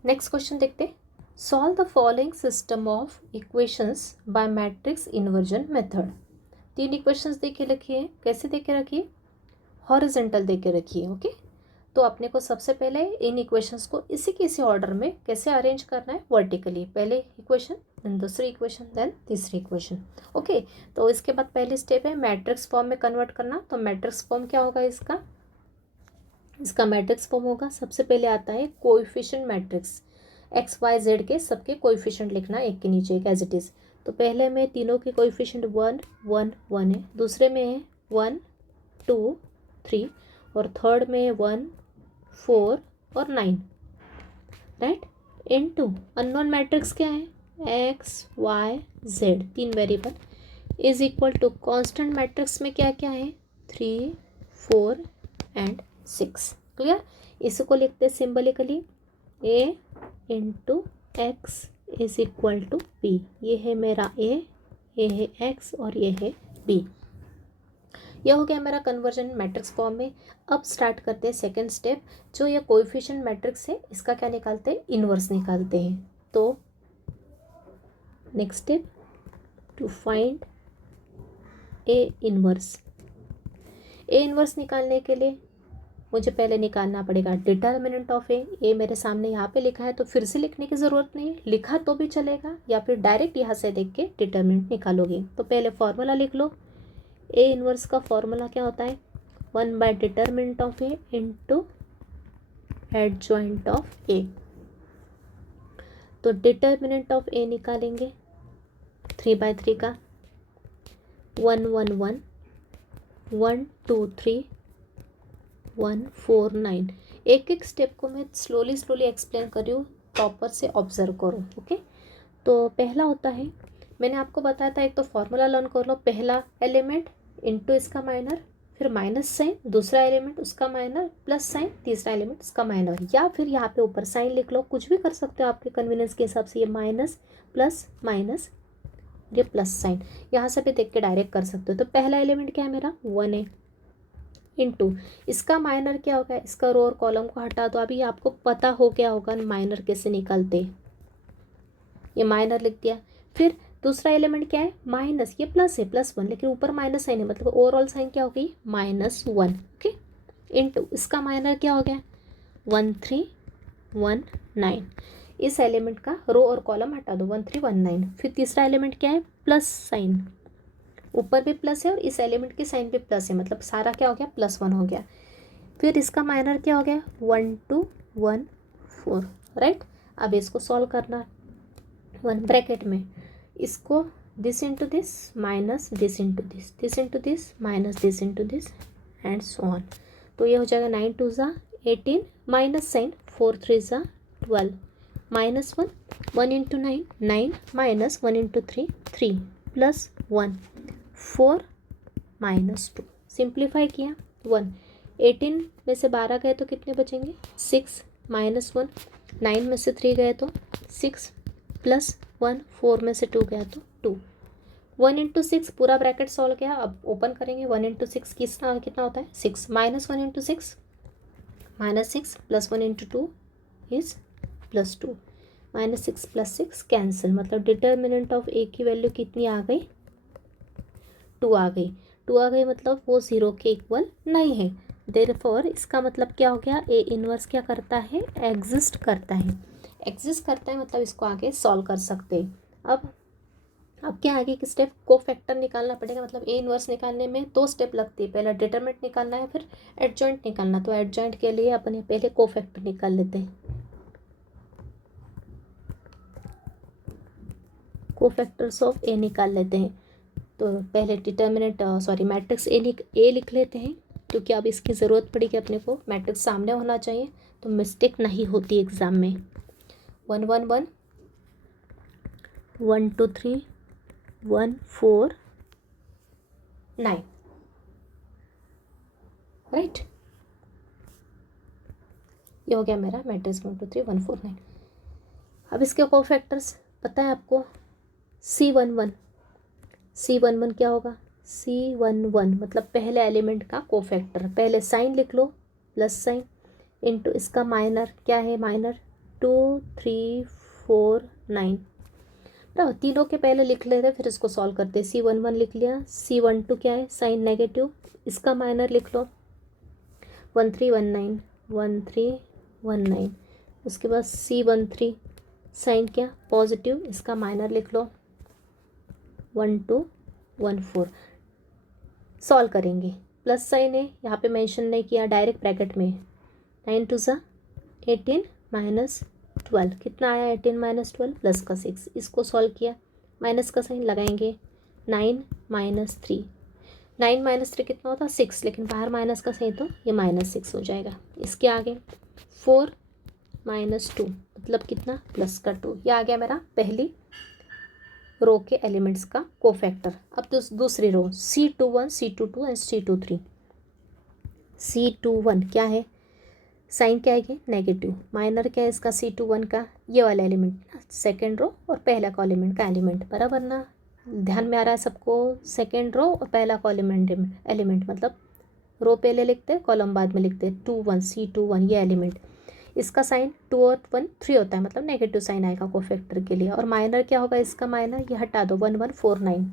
नेक्स्ट क्वेश्चन देखते हैं, solve the following system of equations by matrix inversion method. 3 equations दे के रखी है, कैसे दे के रखी है, हॉरिजेंटल दे के रखी है, ओके। तो अपने को सबसे पहले इन इक्वेशंस को इसी ऑर्डर में कैसे अरेंज करना है, वर्टिकली, पहले इक्वेशन देन दूसरी इक्वेशन देन तीसरी इक्वेशन, ओके। तो इसके बाद पहली स्टेप है मैट्रिक्स फॉर्म में कन्वर्ट करना। तो मैट्रिक्स फॉर्म क्या होगा, इसका मैट्रिक्स फॉर्म होगा, सबसे पहले आता है coefficient matrix. X Y z के सबके कोएफिशिएंट लिखना एक के नीचे एक एज इट इज़। तो पहले में तीनों के कोएफिशिएंट 1 1 1 है, दूसरे में है 1 2 3 और थर्ड में है 1 4 और 9, राइट। इनटू अननोन मैट्रिक्स क्या है एक्स वाई जेड, तीन variable, is equal to constant matrix में क्या क्या है 3 4 एंड 6। क्लियर। इसको लिखते हैं symbolically A into x is equal to B. ये है मेरा ए, ये है एक्स और ये है बी। यह हो गया मेरा कन्वर्जन मैट्रिक्स फॉर्म में। अब स्टार्ट करते हैं सेकंड स्टेप। जो ये कोएफिशिएंट मैट्रिक्स है इसका क्या निकालते हैं, इन्वर्स निकालते हैं। तो next step to find A inverse. A inverse निकालने के लिए मुझे पहले निकालना पड़ेगा डिटर्मिनेंट ऑफ ए। ए मेरे सामने यहाँ पे लिखा है तो फिर से लिखने की ज़रूरत नहीं है, लिखा तो भी चलेगा या फिर डायरेक्ट यहाँ से देख के डिटर्मिनेंट निकालोगे। तो पहले फॉर्मूला लिख लो। ए इन्वर्स का फॉर्मूला क्या होता है 1 by determinant of A into adjoint of A. तो डिटर्मिनेंट ऑफ ए निकालेंगे 3/3 का 1 1 1 1 2 3 1 4 9। एक एक स्टेप को मैं स्लोली एक्सप्लेन कर रही हूँ, प्रॉपर से ऑब्जर्व करो। ओके। तो पहला होता है, मैंने आपको बताया था एक तो फॉर्मूला लर्न कर लो। पहला एलिमेंट इंटू इसका माइनर, फिर माइनस साइन, दूसरा एलिमेंट उसका माइनर, प्लस साइन, तीसरा एलिमेंट उसका माइनर, या फिर यहाँ पे ऊपर साइन लिख लो, कुछ भी कर सकते हो आपके कन्वीनियंस के हिसाब से। ये माइनस प्लस माइनस, ये प्लस साइन, यहाँ से भी देख के डायरेक्ट कर सकते हो। तो पहला एलिमेंट क्या है मेरा 1 है, इंटू इसका माइनर क्या होगा, इसका रो और कॉलम को हटा दो। अभी आपको पता हो गया होगा माइनर कैसे निकालते, ये माइनर लिख दिया। फिर दूसरा एलिमेंट क्या है माइनस, ये प्लस है +1, लेकिन ऊपर माइनस साइन है, मतलब ओवरऑल साइन क्या हो गई -1। ओके। इंटू इसका माइनर क्या हो गया 1 3 1 9। इस एलिमेंट का रो और कॉलम हटा दो 1 3 1 9। फिर तीसरा एलिमेंट क्या है प्लस साइन, ऊपर भी प्लस है और इस एलिमेंट की साइन भी प्लस है, मतलब सारा क्या हो गया +1 हो गया। फिर इसका माइनर क्या हो गया 1 2 1 4, राइट। अब इसको सॉल्व करना 1 ब्रैकेट में, इसको this into this minus this into this, this into this minus this into this and so on. तो ये हो जाएगा 9 2 ज़ा 18 माइनस साइन 4 3 ज़ा 12 -1 1 into 9 9 minus 1 into 3 3 plus 1 4 -2। Simplify किया 1 18 में से 12 गए तो कितने बचेंगे 6 -1 9 में से 3 गए तो 6 प्लस 1 4 में से 2 गया तो 2। 1 इंटू 6 पूरा ब्रैकेट सॉल्व किया। अब ओपन करेंगे 1 इंटू 6 कितना होता है 6 -1 into 6 -6 plus 1 into 2 is +2 -6 + 6 cancel, मतलब डिटर्मिनेंट ऑफ ए की वैल्यू कितनी आ गई 2 आ गई। 2 आ गई मतलब वो 0 के इक्वल नहीं है। देयरफॉर इसका मतलब क्या हो गया ए इनवर्स क्या करता है एग्जिस्ट करता है। एग्जिस्ट करता है मतलब इसको आगे सॉल्व कर सकते हैं। अब क्या आगे की स्टेप कोफैक्टर निकालना पड़ेगा, मतलब ए इनवर्स निकालने में 2 स्टेप लगती है, पहला डिटरमिनेंट निकालना है फिर एडजॉइंट निकालना। तो एडजॉइंट के लिए अपन पहले कोफैक्टर निकाल लेते हैं। कोफैक्टर्स ऑफ ए निकाल लेते हैं। तो पहले डिटर्मिनेंट मैट्रिक्स ए लिख लेते हैं, क्योंकि अब इसकी ज़रूरत पड़ेगी अपने को। मैट्रिक्स सामने होना चाहिए तो मिस्टेक नहीं होती एग्ज़ाम में। 1 1 1 1 2 3 1 4 9, राइट। ये हो गया मेरा मैट्रिक्स 1 2 3 1 4 9। अब इसके कोफैक्टर्स पता है आपको C11 क्या होगा C11 मतलब पहले एलिमेंट का कोफैक्टर। पहले साइन लिख लो प्लस साइन इंटू इसका माइनर क्या है माइनर 2 3 4 9। तीनों के पहले लिख लेते फिर इसको सॉल्व करते। C11 लिख लिया। C12 क्या है साइन नेगेटिव, इसका माइनर लिख लो 1 3 1 9 1 3 1 9। उसके बाद C13 साइन क्या पॉजिटिव, इसका माइनर लिख लो 1 2 1 4। सॉल्व करेंगे प्लस साइन है यहाँ पे मेंशन नहीं किया, डायरेक्ट ब्रैकेट में 9 2 ज़ा 18 माइनस 12, कितना आया 18 माइनस 12 प्लस का 6, इसको सॉल्व किया, माइनस का साइन लगाएंगे, 9 माइनस 3, 9 माइनस 3 कितना होता 6, लेकिन बाहर माइनस का साइन तो ये -6 हो जाएगा। इसके आगे 4 माइनस 2 मतलब कितना प्लस का 2, ये आ गया मेरा पहली रो के एलिमेंट्स का कोफैक्टर। अब दूसरी रो C21, C22 and C23। C21 क्या है, साइन क्या है, नेगेटिव, माइनर क्या है इसका C21 का, ये वाला एलिमेंट सेकेंड रो और पहला कॉलिमेंट का एलिमेंट, बराबर ना, ध्यान में आ रहा है सबको, सेकेंड रो और पहला कॉलिमेंट एलिमेंट मतलब रो पहले लिखते हैं कॉलम बाद में लिखते हैं, 21 C21 ये एलिमेंट, इसका साइन 2 और 1 3 होता है, मतलब नेगेटिव साइन आएगा कोफैक्टर के लिए। और माइनर क्या होगा इसका, माइनर ये हटा दो, 1149,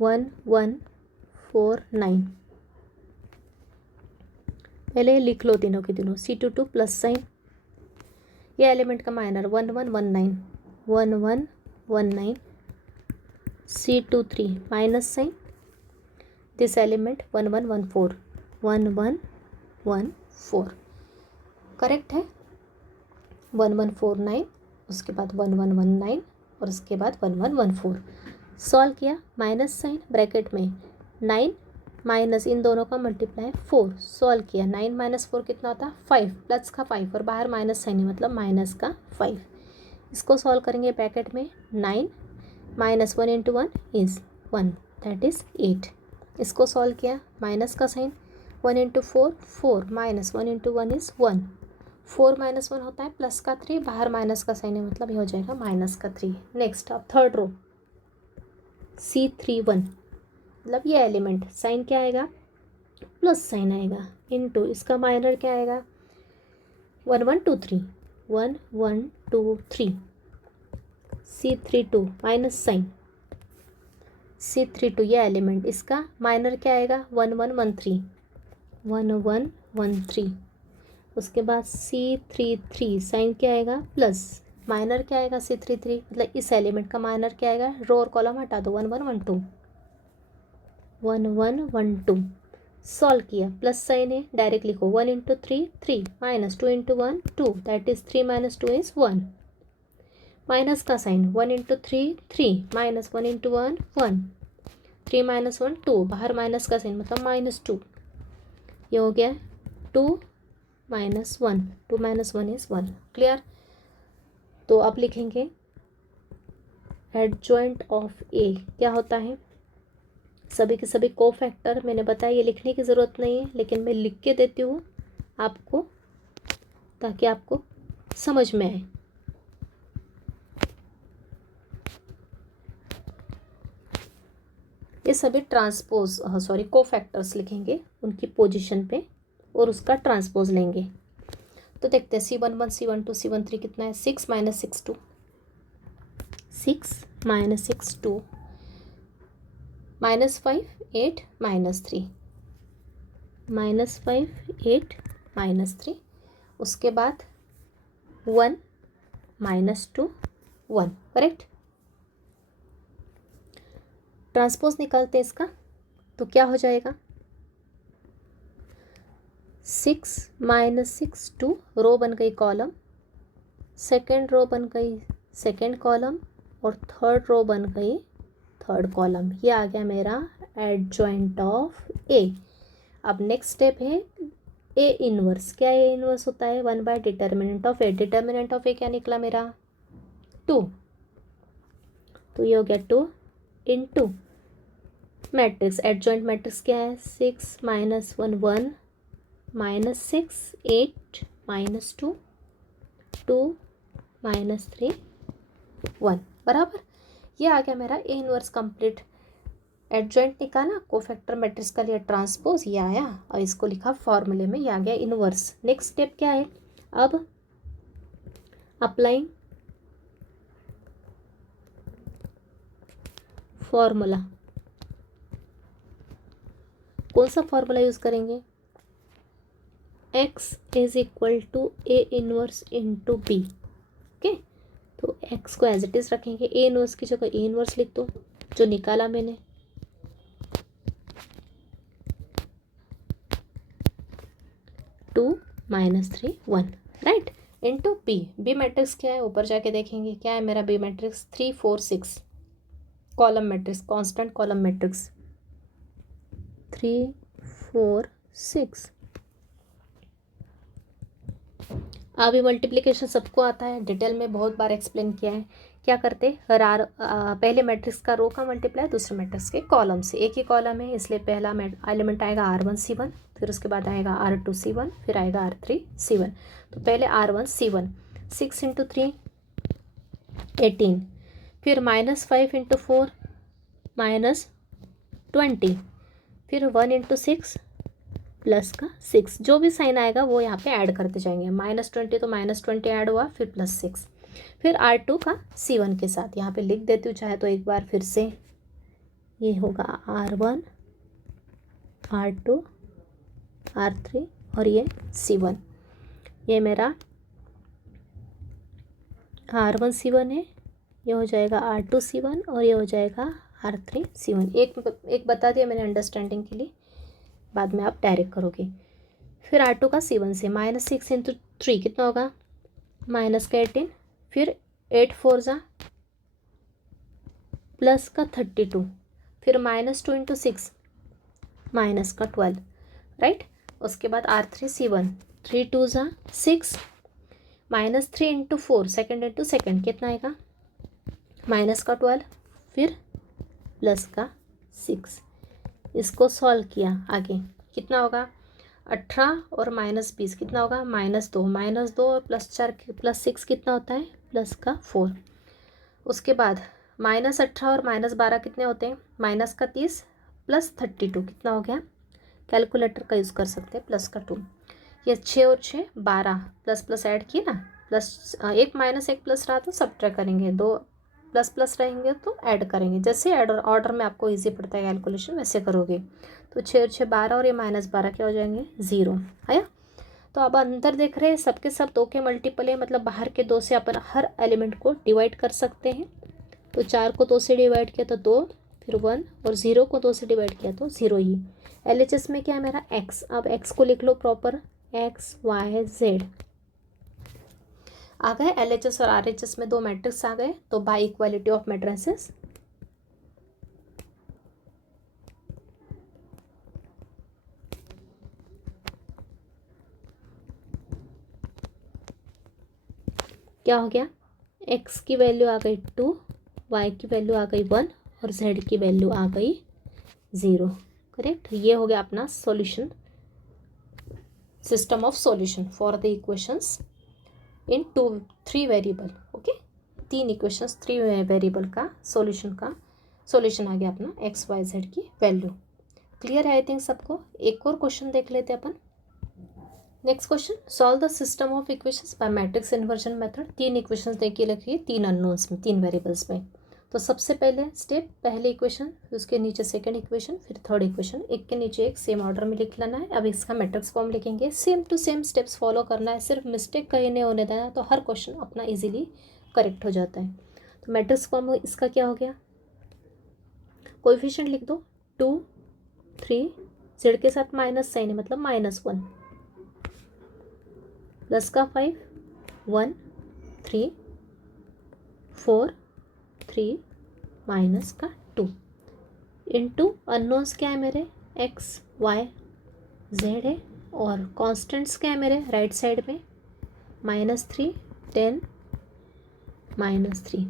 1149, पहले लिख लो तीनों के तीनों, C22 प्लस साइन, ये एलिमेंट का minor 1119, 1119, C23 minus sign, this element 1114, 1114, correct है, 1149, उसके बाद 1119 और उसके बाद 1114, सॉल्व किया, माइनस साइन ब्रैकेट में 9 माइनस इन दोनों का मल्टीप्लाई 4, सॉल्व किया, 9 माइनस 4 कितना होता है 5, प्लस का 5 और बाहर माइनस साइन है मतलब माइनस का 5, इसको सॉल्व करेंगे ब्रैकेट में 9 minus 1 into 1 is 1 that is 8, इसको सॉल्व किया, माइनस का sign 1 into 4 4 minus 1 into 1 is 1, 4 minus 1 होता है प्लस का 3, बाहर माइनस का साइन है मतलब ये हो जाएगा माइनस का 3। नेक्स्ट अब थर्ड रो C31 मतलब ये एलिमेंट साइन क्या आएगा प्लस साइन आएगा, इनटू इसका माइनर क्या आएगा 1123, 1123, C32 माइनस साइन, C32 ये एलिमेंट, इसका माइनर क्या आएगा 1113, 1113, उसके बाद C33 साइन क्या आएगा प्लस, माइनर क्या आएगा C33 मतलब इस एलिमेंट का माइनर क्या आएगा, रो और कॉलम हटा दो 1112, 1112, सॉल्व किया, प्लस साइन है डायरेक्ट लिखो 1 into 3 3 minus 2 into 1 2 that is 3 minus 2 is 1, minus का sign 1 into 3 3 minus 1 into 1 1, 3 minus 1 2, बाहर माइनस का साइन मतलब -2, ये हो गया 2 माइनस 1, 2 माइनस 1 इज़ 1, क्लियर। तो अब लिखेंगे एडजॉइंट ऑफ ए क्या होता है, सभी के सभी कोफैक्टर, मैंने बताया ये लिखने की ज़रूरत नहीं है लेकिन मैं लिख के देती हूँ आपको ताकि आपको समझ में आए। ये सभी ट्रांसपोज कोफैक्टर्स लिखेंगे उनकी पोजीशन पे और उसका ट्रांसपोज लेंगे। तो देखते हैं C11 C12 C13 कितना है, 6 माइनस 6 2, 6 माइनस 6 2, -5 8 -3, -5 8 -3, उसके बाद 1 -2 1, करेक्ट। ट्रांसपोज निकालते हैं इसका तो क्या हो जाएगा 6 माइनस 6 2, रो बन गई कॉलम, सेकेंड रो बन गई सेकेंड कॉलम और थर्ड रो बन गई थर्ड कॉलम, ये आ गया मेरा एडजॉइंट ऑफ ए। अब नेक्स्ट स्टेप है ए इनवर्स, क्या ए इनवर्स होता है 1 by determinant of A, determinant of A क्या निकला मेरा 2, तो ये हो गया 2 इंटू मैट्रिक्स, एडजॉइंट मैट्रिक्स क्या है 6 माइनस 1 1 माइनस 6 8 माइनस 2 2 माइनस 3 1, बराबर। ये आ गया मेरा ए इनवर्स कंप्लीट, एडजॉइंट निकाला, कोफैक्टर मैट्रिक्स का लिया ट्रांसपोज, ये आया और इसको लिखा फॉर्मूले में, ये आ गया इनवर्स। नेक्स्ट स्टेप क्या है, अब अप्लाइंग फॉर्मूला, कौन सा फॉर्मूला यूज करेंगे, x is equal to A inverse into B, okay. तो x को एज इट इज रखेंगे, ए इनवर्स की जगह ए इनवर्स लिख दो जो निकाला मैंने, -2 -3 1, राइट। इंटू बी मैट्रिक्स क्या है, ऊपर जाके देखेंगे क्या है मेरा B matrix, 3 4 6 column matrix, constant column matrix 3 4 6। अभी मल्टीप्लिकेशन सबको आता है, डिटेल में बहुत बार एक्सप्लेन किया है। क्या करते पहले मैट्रिक्स का रो का मल्टीप्लाई दूसरे मैट्रिक्स के कॉलम से, एक ही कॉलम है इसलिए पहला एलिमेंट आएगा R1C1, फिर उसके बाद आएगा R2C1, फिर आएगा R3C1। तो पहले R1C1 6 इंटू 3 18, फिर -5 इंटू 4 -20, फिर 1 इंटू 6 प्लस का 6, जो भी साइन आएगा वो यहाँ पे ऐड करते जाएंगे, -20 तो -20 ऐड हुआ, फिर +6, फिर R2 का C1 के साथ यहाँ पे लिख देती हूँ चाहे तो एक बार फिर से, ये होगा R1 R2 R3 और ये C1, ये मेरा R1C1 है, ये हो जाएगा R2C1 और ये हो जाएगा R3C1। एक बता दिया मैंने अंडरस्टैंडिंग के लिए, बाद में आप डायरेक्ट करोगे। फिर R2 का C1 से -6 इंटू 3 कितना होगा, माइनस का 18, फिर 8 4 जा प्लस का 32, फिर -2 इंटू 6 माइनस का 12, राइट। उसके बाद R3C1 3 2 जा 6, -3 इंटू 4 सेकेंड इंटू सेकेंड कितना आएगा, माइनस का 12, फिर प्लस का 6। इसको सॉल्व किया, आगे कितना होगा 18 और -20 कितना होगा, -2 और +4 +6 कितना होता है, प्लस का 4। उसके बाद -18 और -12 कितने होते हैं, -30 प्लस 32 कितना हो गया, कैलकुलेटर का यूज़ कर सकते हैं, प्लस का 2। ये 6 और 6 12, प्लस प्लस ऐड किए ना, प्लस एक माइनस एक प्लस रहा तो सब्ट्रैक्ट करेंगे, 2 प्लस प्लस रहेंगे तो ऐड करेंगे, जैसे ऑर्डर में आपको इजी पड़ता है कैलकुलेशन वैसे करोगे। तो 6 और 6 12 और ये -12 क्या हो जाएंगे, 0 आया। तो अब अंदर देख रहे हैं सबके सब 2 के मल्टीपल है, मतलब बाहर के 2 से अपन हर एलिमेंट को डिवाइड कर सकते हैं। तो 4 को 2 से डिवाइड किया तो 2, फिर 1, और 0 को 2 से डिवाइड किया तो 0 ही। LHS में क्या है मेरा x, अब x को लिख लो प्रॉपर, x y z आ गए। LHS और RHS में 2 मैट्रिक्स आ गए, तो बाय इक्वालिटी ऑफ मैट्रिसेस क्या हो गया, x की वैल्यू आ गई 2, y की वैल्यू आ गई 1 और z की वैल्यू आ गई 0, करेक्ट। ये हो गया अपना solution, system of solution for the equations in 3 variable. Okay, 3 equations 3 variable का सॉल्यूशन आ गया अपना x y z की वैल्यू। क्लियर है आई थिंक सबको। एक और क्वेश्चन देख लेते हैं अपन। Next question, solve the system of equations by matrix inversion method. 3 equations देखिए रखिए, 3 अननोन्स में, 3 वेरिएबल्स में। तो सबसे पहले स्टेप, पहले इक्वेशन, फिर उसके नीचे सेकंड इक्वेशन, फिर थर्ड इक्वेशन, एक के नीचे एक सेम ऑर्डर में लिख लेना है। अब इसका मैट्रिक्स फॉर्म लिखेंगे, same to same steps follow करना है, सिर्फ मिस्टेक कहीं नहीं होने देना, तो हर क्वेश्चन अपना इजीली करेक्ट हो जाता है। तो मैट्रिक्स फॉर्म इसका क्या हो गया, कोएफिशिएंट लिख दो 2 3, जेड के साथ माइनस साइन है मतलब -1, प्लस का 5 1 3 4 3 माइनस का 2 इंटू अननोन्स क्या है मेरे x y z है, और कॉन्स्टेंट्स क्या है मेरे राइट साइड में -3 10 -3।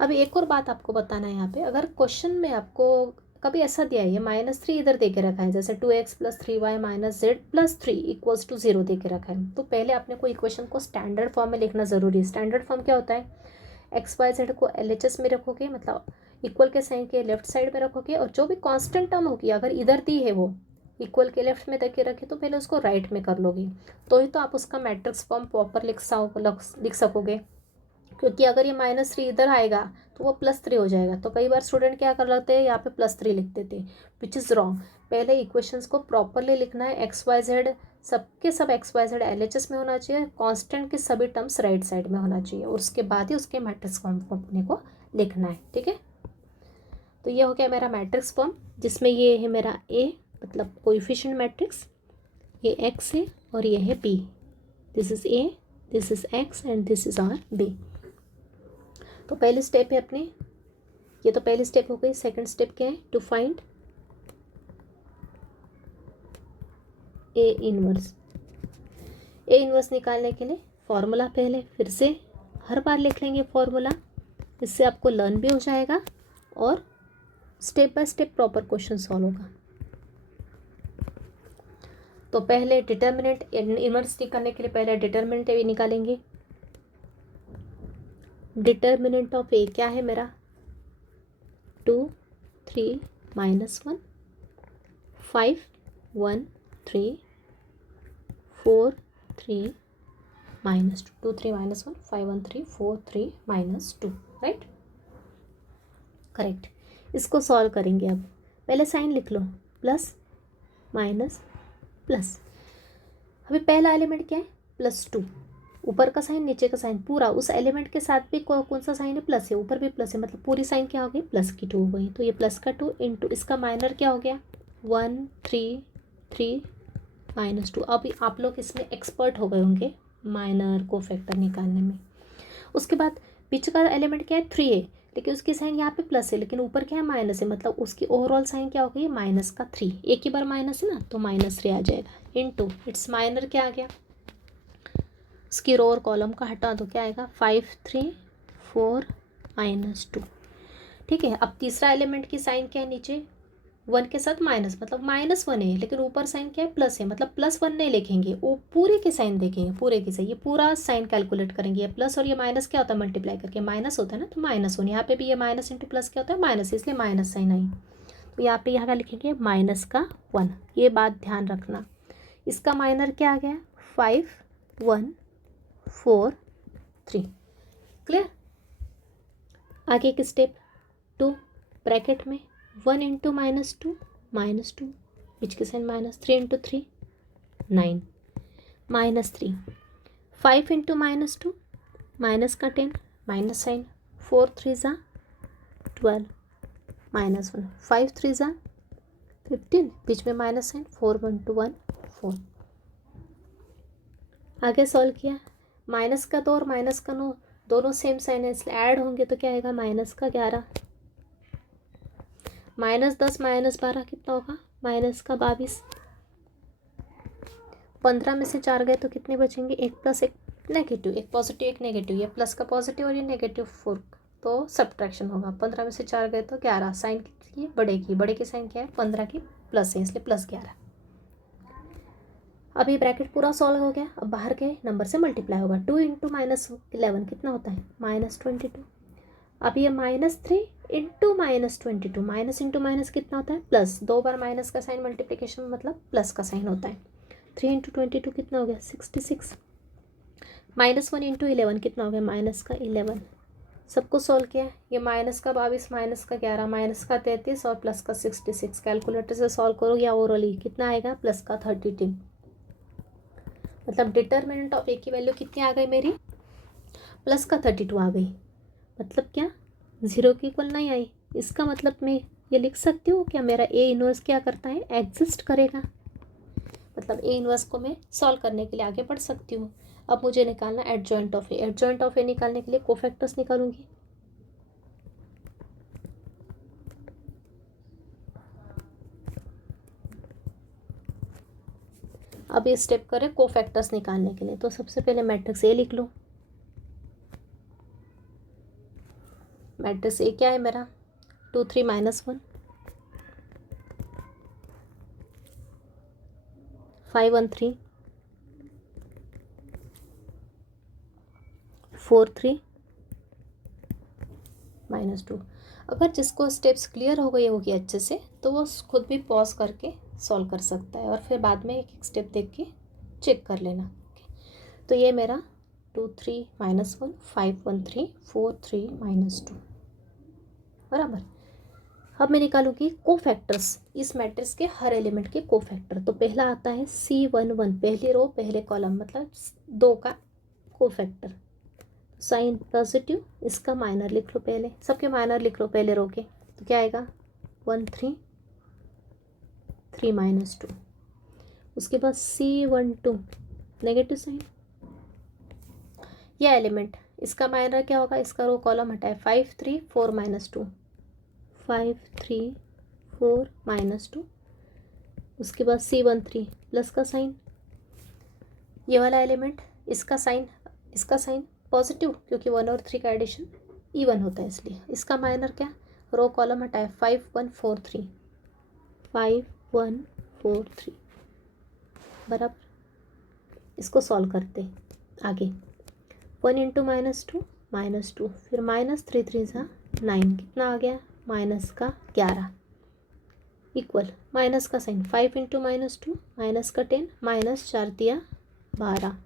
अब एक और बात आपको बताना है यहाँ पे, अगर क्वेश्चन में आपको कभी ऐसा दिया है -3 इधर दे के रखा है, जैसे 2x + 3y - z + 3 = 0 दे के रखा है, तो पहले आपने को इक्वेशन को स्टैंडर्ड फॉर्म में लिखना ज़रूरी है। स्टैंडर्ड फॉर्म क्या होता है, एक्स वाई जेड को LHS में रखोगे, मतलब इक्वल के साइन के लेफ्ट साइड में रखोगे, और जो भी कांस्टेंट टर्म होगी अगर इधर दी है वो इक्वल के लेफ्ट में करके रखे, तो पहले उसको राइट में कर लोगे, तो ही तो आप उसका मैट्रिक्स फॉर्म प्रॉपर लिख सकोगे। क्योंकि अगर ये -3 इधर आएगा तो वो +3 हो जाएगा। तो कई बार स्टूडेंट क्या कर लेते हैं, यहाँ पे +3 लिख देते हैं, विच इज़ रॉन्ग। पहले इक्वेशंस को प्रॉपरली लिखना है, एक्स वाई जेड सबके सब एक्स वाई जेड LHS में होना चाहिए, कांस्टेंट के सभी टर्म्स राइट साइड में होना चाहिए, और उसके बाद ही उसके मैट्रिक्स फॉर्म को अपने को लिखना है, ठीक है। तो ये हो गया मेरा मैट्रिक्स फॉर्म, जिसमें ये है मेरा A मतलब कोएफिशिएंट मैट्रिक्स, ये x है और ये है B, this is A this is x and this is our B. तो पहली स्टेप है अपनी, ये तो पहली स्टेप हो गई। सेकंड स्टेप क्या है, to find A inverse. A inverse निकालने के लिए फॉर्मूला पहले फिर से हर बार लिख लेंगे फॉर्मूला, इससे आपको लर्न भी हो जाएगा और step by step proper question solve होगा। तो पहले डिटर्मिनेंट इनवर्स निकालने के लिए पहले डिटर्मिनेंट ए निकालेंगे। डिटर्मिनेंट ऑफ ए क्या है मेरा, 2 3 -1 5 1 3 4 3 -2 2 3 -1 5 1 3 4 3 -2, राइट, करेक्ट। इसको सॉल्व करेंगे। अब पहले साइन लिख लो, प्लस माइनस प्लस। अभी पहला एलिमेंट क्या है, +2, ऊपर का साइन नीचे का साइन पूरा उस एलिमेंट के साथ भी कौन सा साइन है, प्लस है, ऊपर भी प्लस है, मतलब पूरी साइन क्या हो गई, प्लस की 2 हो गई। तो ये प्लस का 2 इंटू इसका माइनर क्या हो गया, 1 3 3 -2। अभी आप लोग इसमें एक्सपर्ट हो गए होंगे माइनर को फैक्टर निकालने में। उसके बाद पीछे का एलिमेंट क्या है, 3 है, लेकिन उसकी साइन यहाँ पे प्लस है, लेकिन ऊपर क्या है, माइनस है, मतलब उसकी ओवरऑल साइन क्या हो गई, -3। एक ही बार माइनस है ना, तो -3 आ जाएगा इनटू इट्स माइनर क्या आ गया, उसकी रो और कॉलम का हटा दो, क्या आएगा 5 3 4 -2। ठीक है। अब तीसरा एलिमेंट की साइन क्या है, नीचे 1 के साथ माइनस, मतलब -1 है, लेकिन ऊपर साइन क्या है, प्लस है, मतलब +1 नहीं लिखेंगे, वो पूरे के साइन देखेंगे, पूरे के साइन, ये पूरा साइन कैलकुलेट करेंगे। ये प्लस और ये माइनस क्या होता है, मल्टीप्लाई करके माइनस होता है ना, तो -1 यहाँ पे भी, ये माइनस इंटू प्लस क्या होता है, माइनस, इसलिए माइनस साइन आई। तो यहाँ पे क्या लिखेंगे, -1। ये बात ध्यान रखना। इसका माइनर क्या आ गया, 5 1 4 3, क्लियर। आगे एक स्टेप 2 ब्रैकेट में 1 इंटू -2 -2 विच के साइन -3 इंटू 3 9 -3 5 इंटू -2 माइनस का 10 माइनस साइन 4 3 ज़ा 12 -1 5 3 ज़ा 15 बीच में माइनस साइन 4 1 2 1 4। आगे सॉल्व किया, माइनस का 2 और माइनस का 9 दोनों सेम साइन है, इसलिए ऐड होंगे तो क्या आएगा, -11 -10 -12 कितना होगा, -22। 15 में से 4 गए तो कितने बचेंगे, 1 + 1 नेगेटिव, एक पॉजिटिव एक नेगेटिव, ये प्लस का पॉजिटिव और ये नेगेटिव 4, तो सब्ट्रैक्शन होगा। 15 में से 4 गए तो 11, साइन की बड़े की साइन क्या है, 15 की प्लस है, इसलिए +11। अब ये ब्रैकेट पूरा सॉल्व हो गया। अब बाहर के नंबर से मल्टीप्लाई होगा, 2 इंटू -11 कितना होता है, -22। अब ये -3 इंटू -22, माइनस इंटू माइनस कितना होता है, प्लस, 2 बार माइनस का साइन मल्टीप्लिकेशन में मतलब प्लस का साइन होता है। 3 इंटू 22 कितना हो गया, 66। -1 इंटू 11 कितना हो गया, -11। सबको सॉल्व किया, ये माइनस का 22 माइनस का 11 माइनस का 33 और प्लस का 66। कैलकुलेटर से सॉल्व करो या ओरली कितना आएगा, प्लस का 32। मतलब डिटर्मिनेंट ऑफ ए की वैल्यू कितनी आ गई मेरी, प्लस का 32 आ गई। मतलब क्या, 0 के इक्वल नहीं आई। इसका मतलब मैं ये लिख सकती हूँ क्या, मेरा ए इनवर्स क्या करता है, एग्जिस्ट करेगा। मतलब ए इनवर्स को मैं सॉल्व करने के लिए आगे बढ़ सकती हूँ। अब मुझे निकालना adjoint of A. Adjoint of A निकालने के लिए कोफैक्टर्स निकालूंगी। अब ये स्टेप करें कोफैक्टर्स निकालने के लिए, तो सबसे पहले मैट्रिक्स ए लिख लो। मैट्रिक्स ए क्या है मेरा, 2 3 -1 5 1 3 4 3 -2। अगर जिसको स्टेप्स क्लियर हो गई होगी अच्छे से, तो वो खुद भी पॉज करके सॉल्व कर सकता है और फिर बाद में एक एक स्टेप देख के चेक कर लेना। तो ये मेरा 2 3 -1 5 1 3 4 3 -2 बराबर। अब मैं निकालूंगी कोफैक्टर्स, इस मैट्रिक्स के हर एलिमेंट के कोफैक्टर। तो पहला आता है C11, पहली रो पहले कॉलम, मतलब 2 का कोफैक्टर, साइन पॉजिटिव, इसका माइनर लिख लो पहले, सबके माइनर लिख लो पहले रो के। तो क्या आएगा 1 3 3 -2। उसके बाद C12 नेगेटिव साइन, ये एलिमेंट, इसका माइनर क्या होगा, इसका रो कॉलम हटाए 5 3 4 -2, 5 3 4 -2, उसके बाद C13 प्लस का साइन, ये वाला एलिमेंट इसका साइन पॉजिटिव, क्योंकि 1 और 3 का एडिशन इवन होता है इसलिए। इसका माइनर क्या, रो कॉलम हटाए 5 1 4 3, 5 1 4 3 बराबर। इसको सॉल्व करते आगे, 1 इंटू -2 -2, फिर -3 3 9, कितना आ गया, माइनस का 11 इक्वल माइनस का साइन 5 इंटू -2 माइनस का 10, माइनस 4 दिया 12,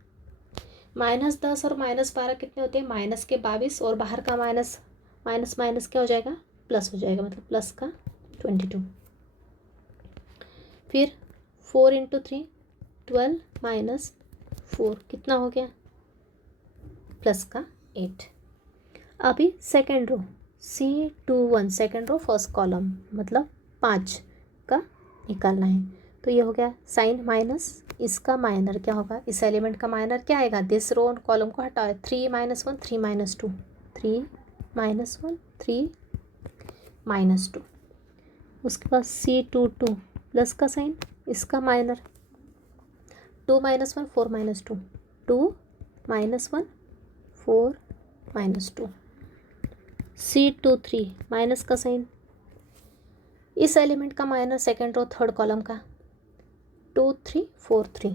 -10 और -12 कितने होते हैं, माइनस के 22, और बाहर का माइनस माइनस माइनस क्या हो जाएगा, प्लस हो जाएगा, मतलब प्लस का 22। फिर 4 इंटू 3 12 -4 कितना हो गया, प्लस का 8। अभी second row C21 second row first column, मतलब 5 का निकालना है। तो ये हो गया साइन माइनस, इसका माइनर क्या होगा, इस एलिमेंट का माइनर क्या आएगा, दिस रो कॉलम को हटाओ, 3 -1 3 -2, 3 -1 3 -2, उसके बाद C22 प्लस का साइन, इसका माइनर 2 -1 4 -2, 2 -1 4 -2, C23 माइनस का साइन, इस एलिमेंट का minor second row third column का 2 3 4 3।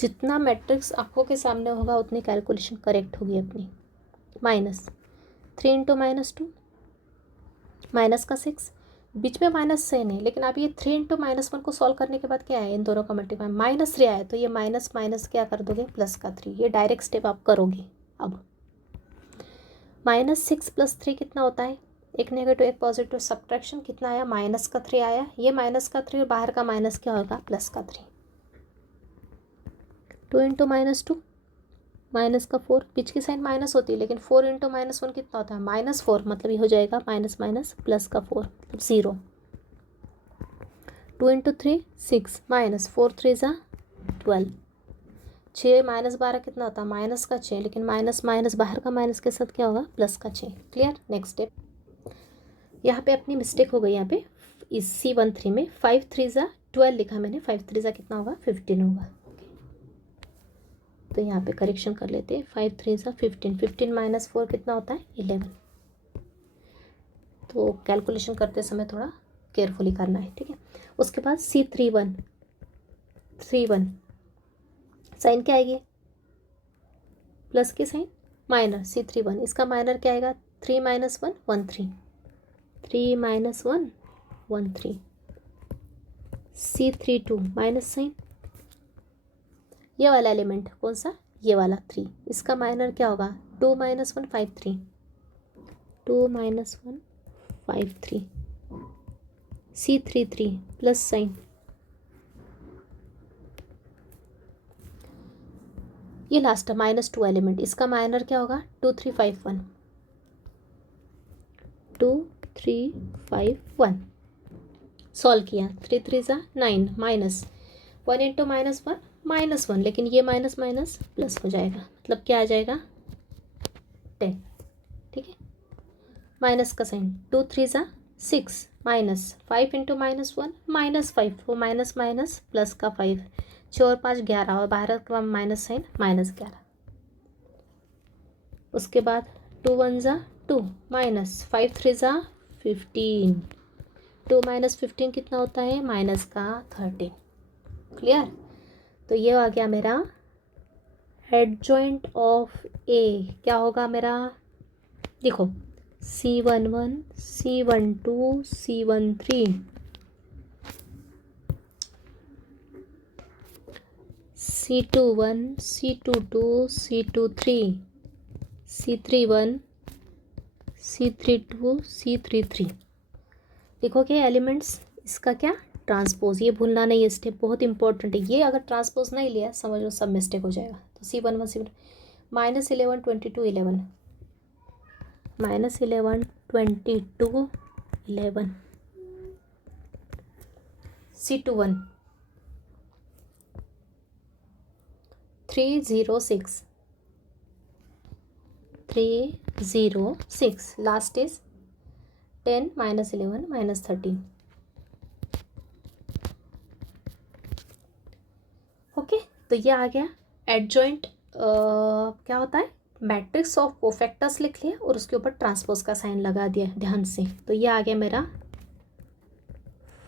जितना मैट्रिक्स आंखों के सामने होगा उतनी कैलकुलेशन करेक्ट होगी अपनी। माइनस 3 इंटू -2 माइनस का 6, बीच में माइनस से नहीं, लेकिन आप ये 3 इंटू -1 को सॉल्व करने के बाद क्या है, इन दोनों का मल्टीप्लाई -3 आया, तो ये माइनस माइनस क्या कर दोगे, प्लस का 3, ये डायरेक्ट स्टेप आप करोगे। अब -6 + 3 कितना होता है, एक नेगेटिव एक पॉजिटिव, सब्ट्रैक्शन कितना आया, माइनस का 3 आया, ये माइनस का 3 और बाहर का माइनस क्या होगा, प्लस का 3। 2 इंटू -2 माइनस का 4, बीच की साइन माइनस होती है, लेकिन 4 इंटू -1 कितना होता है, -4, मतलब ये हो जाएगा माइनस माइनस प्लस का 4, मतलब 0। 2 इंटू 3 6 -4 3 12, 6 -12 कितना होता है, माइनस का 6, लेकिन माइनस माइनस बाहर का माइनस के साथ क्या होगा, प्लस का 6। क्लियर। नेक्स्ट स्टेप, यहाँ पे अपनी मिस्टेक हो गई, यहाँ पे इस C13 में 5 3 12 लिखा मैंने, 5 3 कितना होगा, 15 होगा। तो यहाँ पे करेक्शन कर लेते हैं, 5 3 15, 15 -4 कितना होता है, 11। तो कैलकुलेशन करते समय थोड़ा केयरफुली करना है, ठीक है। उसके बाद C31 साइन क्या आएगी, प्लस की साइन, माइनर C31, इसका माइनर क्या आएगा, 3 -1 1 3, 3 -1 1 3, C32 माइनस साइन, ये वाला एलिमेंट कौन सा, ये वाला 3, इसका माइनर क्या होगा, 2 -1 5 3, 2 -1 5 3, C33 प्लस साइन, ये लास्ट है -2 एलिमेंट, इसका माइनर क्या होगा, 2 3 5 1, 2 3 5 1। सॉल्व किया, 3 3 9, माइनस 1 इंटू -1 -1, लेकिन ये माइनस माइनस प्लस हो जाएगा, मतलब क्या आ जाएगा, 10। ठीक है, माइनस का साइन, 2 3 6 माइनस 5 इंटू -1 -5, वो माइनस माइनस प्लस का 5, 6 और 5 11, और बाहर का माइनस साइन -11। उसके बाद 2 1 2 माइनस 5 3 15, 2 -15 कितना होता है, माइनस का 13। क्लियर। तो ये आ गया मेरा एडजॉइंट ऑफ ए, क्या होगा मेरा, देखो C11 C12 C13 C21 C22 C23 C31 C32 C33। देखोगे एलिमेंट्स, इसका क्या, ट्रांसपोज, ये भूलना नहीं है, स्टेप बहुत इंपॉर्टेंट है, ये अगर ट्रांसपोज नहीं लिया समझ लो सब मिस्टेक हो जाएगा। तो C11 C11 -11 22 11, -11 22 11, C21 306, 306, last is 10 minus 11 minus 13. Okay, तो ये आ गया एडजॉइंट. क्या होता है, मैट्रिक्स ऑफ कोफैक्टर्स लिख लिया और उसके ऊपर ट्रांसपोज का साइन लगा दिया ध्यान से. तो ये आ गया मेरा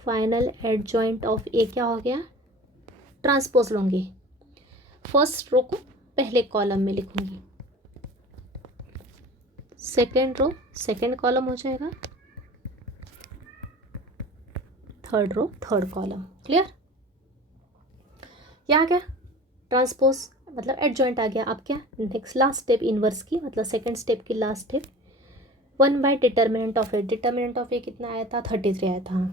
फाइनल एडजॉइंट ऑफ ए. क्या हो गया, ट्रांसपोज लूँगी. फर्स्ट रो को पहले कॉलम में लिखूँगी, सेकेंड रो सेकेंड कॉलम हो जाएगा, third row third column. Clear. क्या आ गया, ट्रांसपोज मतलब एडजॉइंट आ गया. अब क्या नेक्स्ट लास्ट स्टेप इनवर्स की, मतलब सेकंड स्टेप की last step 1 by determinant of A. Determinant of A कितना आया था, 33 आया था.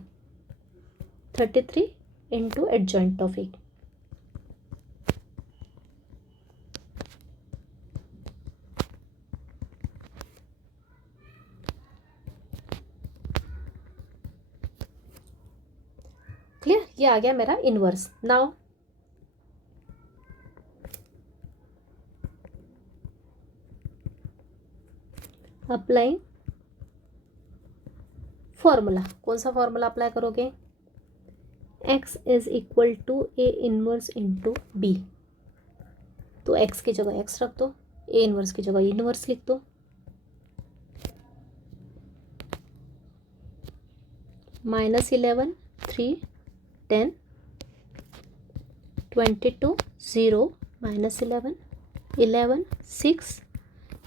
33 into adjoint of A. Clear, ये आ गया मेरा इनवर्स. Now applying formula. कौन सा फॉर्मूला अप्लाई करोगे, x is equal to A inverse into B. तो x की जगह x रख दो, ए इनवर्स की जगह इनवर्स लिख दो. -11 3 10 22 0 -11 11 6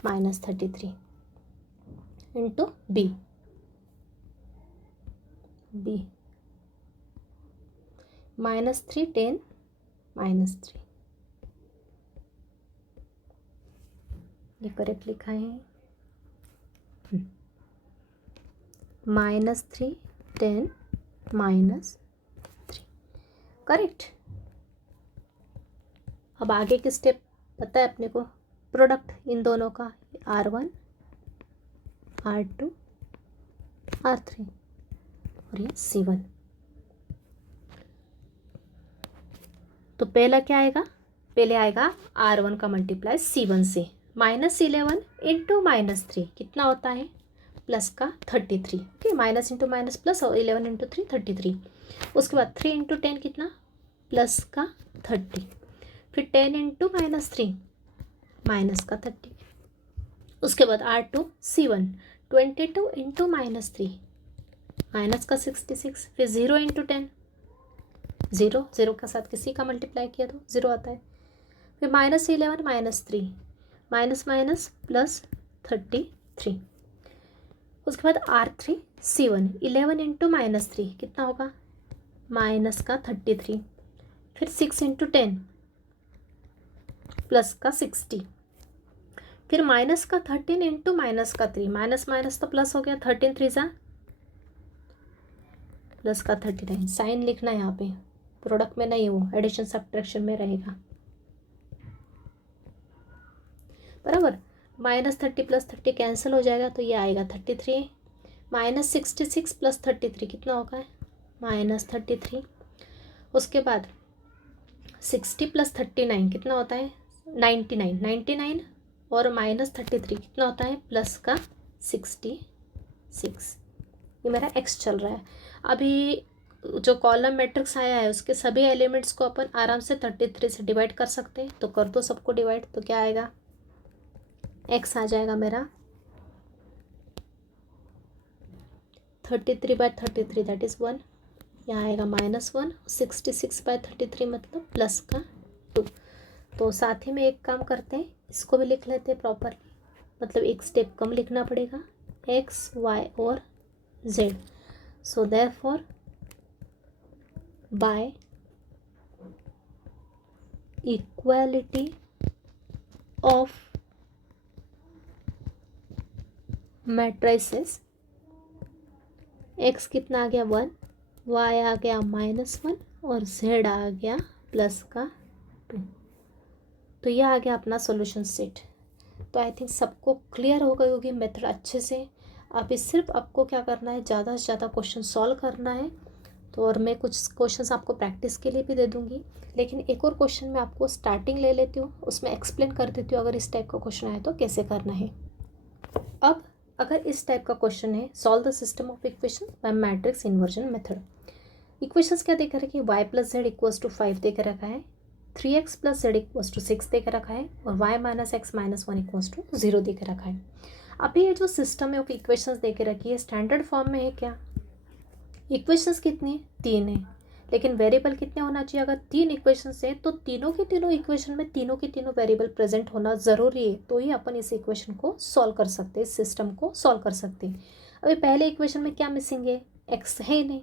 -33 इंटू बी. बी -3 10 -3. ये करेक्ट लिखा है. -3 10 -3 करेक्ट. अब आगे की स्टेप पता है अपने को, प्रोडक्ट इन दोनों का R1 R2 R3 और ये C1. तो पहला क्या आएगा, पहले आएगा R1 का मल्टीप्लाई C1 से. -11 इंटू -3 कितना होता है, प्लस का 33. Okay, minus into minus plus और 11 इंटू 3 33. उसके बाद 3 इंटू 10 कितना, प्लस का 30. फिर 10 इंटू -3 माइनस का 30. उसके बाद R2 C1 22 इंटू -3 माइनस का 66. फिर 0 इंटू 10 0 0 के साथ किसी का मल्टीप्लाई किया तो 0 आता है. फिर -11 -3 माइनस माइनस प्लस 33. उसके बाद R3 C1 11 इंटू -3 कितना होगा, माइनस का 33. फिर 6 इंटू 10 प्लस का 60. फिर माइनस का 13 इंटू माइनस का 3 माइनस माइनस तो प्लस हो गया, 13 3 जा प्लस का 39. साइन लिखना है यहाँ पे, प्रोडक्ट में नहीं, वो एडिशन सब्ट्रैक्शन में रहेगा. बराबर. -30 प्लस 30 कैंसिल हो जाएगा, तो ये आएगा 33. -66 प्लस 33 कितना होगा, -33. उसके बाद 60 प्लस 39 कितना होता है, 99. 99 और -33 कितना होता है, प्लस का 66. ये मेरा x चल रहा है. अभी जो कॉलम मैट्रिक्स आया है उसके सभी एलिमेंट्स को अपन आराम से 33 से डिवाइड कर सकते हैं. तो कर दो सबको डिवाइड. तो क्या आएगा, x आ जाएगा मेरा 33/33 दैट इज़ 1. यहाँ आएगा -1. 66/33 मतलब प्लस का 2. तो साथ ही में एक काम करते हैं, इसको भी लिख लेते हैं प्रॉपरली, मतलब एक स्टेप कम लिखना पड़ेगा, x y और z. So therefore by equality of matrices x कितना आ गया 1, y आ गया -1 और z आ गया प्लस का 2. तो यह आ गया अपना सॉल्यूशन सेट. तो आई थिंक सबको क्लियर हो गई होगी मेथड अच्छे से. अभी सिर्फ आपको क्या करना है, ज़्यादा से ज़्यादा क्वेश्चन सॉल्व करना है. तो और मैं कुछ क्वेश्चंस आपको प्रैक्टिस के लिए भी दे दूँगी, लेकिन एक और क्वेश्चन मैं आपको स्टार्टिंग ले लेती हूँ, उसमें एक्सप्लेन कर देती हूँ अगर इस टाइप का क्वेश्चन आए तो कैसे करना है। अब अगर इस टाइप का क्वेश्चन है, solve the system of equation by matrix inversion method. Equations क्या देकर रखी है, y plus z equals to 5 देकर रखा है, 3x plus z equals to 6 देकर रखा है, और y minus x minus 1 equals to 0 देकर रखा है। अभी ये जो सिस्टम है ऑफ इक्वेशंस देकर रखी है स्टैंडर्ड फॉर्म में है क्या। इक्वेशंस कितनी है, 3 है, लेकिन वेरिएबल कितने होना चाहिए। अगर 3 इक्वेशंस है तो तीनों के तीनों इक्वेशन में तीनों के तीनों वेरिएबल प्रेजेंट होना ज़रूरी है, तो ही अपन इस इक्वेशन को सॉल्व कर सकते हैं, इस सिस्टम को सॉल्व कर सकते हैं। अभी पहले इक्वेशन में क्या मिसिंग है, एक्स है ही नहीं,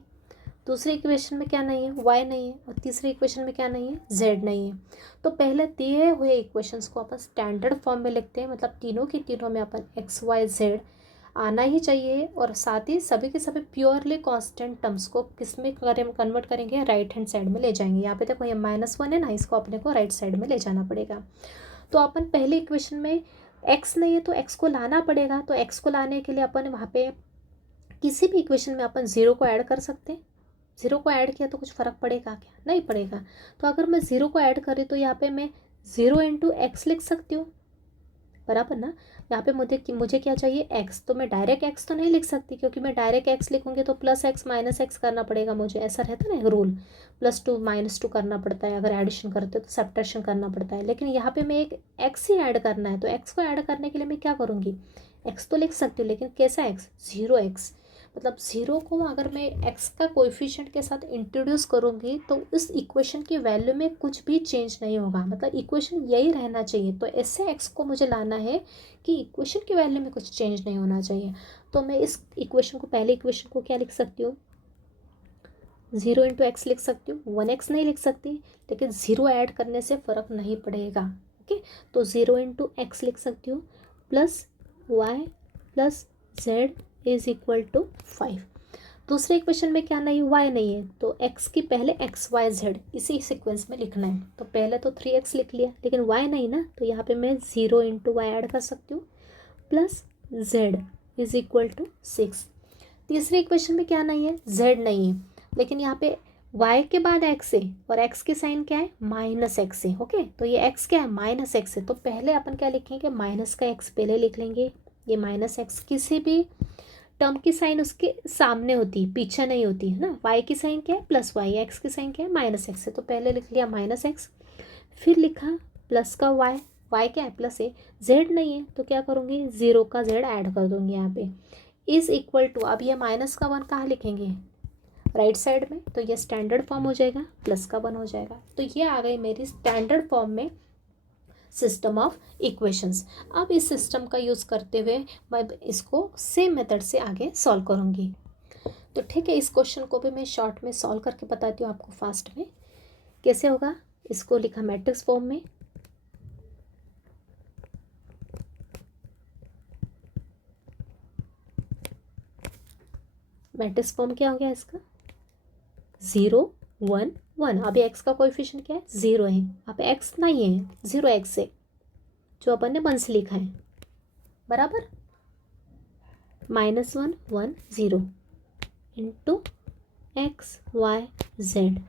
दूसरे इक्वेशन में क्या नहीं है, y नहीं है, और तीसरे इक्वेशन में क्या नहीं है, z नहीं है। तो पहले दिए हुए इक्वेशंस को अपन स्टैंडर्ड फॉर्म में लिखते हैं, मतलब तीनों की तीनों में अपन x y z आना ही चाहिए, और साथ ही सभी के सभी प्योरली कांस्टेंट टर्म्स को किस में कन्वर्ट करेंगे, राइट हैंड साइड में ले जाएंगे। यहाँ पे देखो ये -1 है ना, इसको अपने को राइट साइड में ले जाना पड़ेगा। तो अपन पहले इक्वेशन में x नहीं है तो x को लाना पड़ेगा, तो x को लाने के लिए अपन वहाँ पे किसी भी इक्वेशन में अपन 0 को ऐड कर सकते हैं। 0 को ऐड किया तो कुछ फ़र्क पड़ेगा क्या, नहीं पड़ेगा। तो अगर मैं 0 को ऐड करी तो यहाँ पे मैं 0 इंटू एक्स लिख सकती हूँ, बराबर ना। यहाँ पे मुझे क्या चाहिए, x, तो मैं डायरेक्ट x तो नहीं लिख सकती, क्योंकि मैं डायरेक्ट x लिखूंगी तो प्लस एक्स माइनस एक्स करना पड़ेगा मुझे, ऐसा रहता है ना एक रूल, +2 -2 करना पड़ता है, अगर एडिशन करते हो तो सब्ट्रैक्शन करना पड़ता है। लेकिन यहाँ पे मैं एक x ही ऐड करना है, तो x को ऐड करने के लिए मैं क्या करूँगी, x तो लिख सकती हूँ, लेकिन कैसा x, 0x, मतलब 0 को अगर मैं x का कोएफिशिएंट के साथ इंट्रोड्यूस करूँगी तो इस इक्वेशन की वैल्यू में कुछ भी चेंज नहीं होगा, मतलब इक्वेशन यही रहना चाहिए। तो ऐसे x को मुझे लाना है कि इक्वेशन की वैल्यू में कुछ चेंज नहीं होना चाहिए। तो मैं इस इक्वेशन को, पहले इक्वेशन को क्या लिख सकती हूँ, 0 इंटू एक्स लिख सकती हूँ, 1x नहीं लिख सकती, लेकिन 0 ऐड करने से फ़र्क नहीं पड़ेगा। ओके, तो 0 इंटू एक्स लिख सकती हूँ, plus y plus z is equal to 5। दूसरे इक्वेशन में क्या नहीं, y नहीं है, तो x की पहले x y z इसी सीक्वेंस में लिखना है। तो पहले तो 3x लिख लिया, लेकिन y नहीं ना, तो यहाँ पे मैं 0 इंटू वाई ऐड कर सकती हूँ, plus z is equal to 6। तीसरे इक्वेशन में क्या नहीं है, z नहीं है, लेकिन यहाँ पे y के बाद x है, और x की साइन क्या है, -x है। ओके, तो ये x क्या है, -x है, तो पहले अपन क्या लिखेंगे, माइनस का x पहले लिख लेंगे। ये -x किसी भी टर्म की साइन उसके सामने होती है, पीछे नहीं होती है ना। y की साइन क्या है, +y, x की साइन क्या है, -x है, तो पहले लिख लिया -x, फिर लिखा प्लस का y क्या है, प्लस है, z नहीं है तो क्या करूँगी, 0 का z ऐड कर दूँगी यहाँ पे, इज इक्वल टू, अब ये -1 कहाँ लिखेंगे, राइट साइड में, तो ये स्टैंडर्ड फॉर्म हो जाएगा, +1 हो जाएगा। तो ये आ गई मेरी स्टैंडर्ड फॉर्म में सिस्टम ऑफ इक्वेशंस। अब इस सिस्टम का यूज़ करते हुए मैं इसको सेम मेथड से आगे सॉल्व करूँगी। तो ठीक है, इस क्वेश्चन को भी मैं शॉर्ट में सॉल्व करके बताती हूँ आपको फास्ट में कैसे होगा। इसको लिखा मैट्रिक्स फॉर्म में, मैट्रिक्स फॉर्म क्या हो गया इसका, 0 1 1। अभी x का कोएफिशिएंट क्या है, 0 है, अब x नहीं है, 0x है, जो अपन ने 1 से लिखा है, बराबर, -1 1 0 into x Y z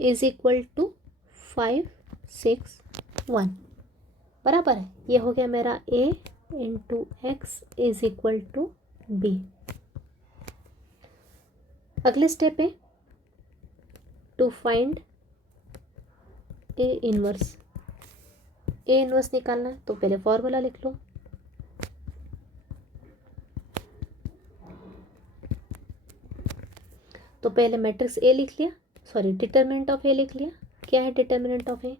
is equal to 5 6 1, बराबर है। ये हो गया मेरा a into x is equal to b। अगले स्टेप है to find a inverse. a inverse निकालना है तो पहले फॉर्मूला लिख लो, तो पहले मैट्रिक्स ए लिख लिया, सॉरी डिटर्मिनेंट ऑफ ए लिख लिया। क्या है डिटर्मिनेंट ऑफ ए,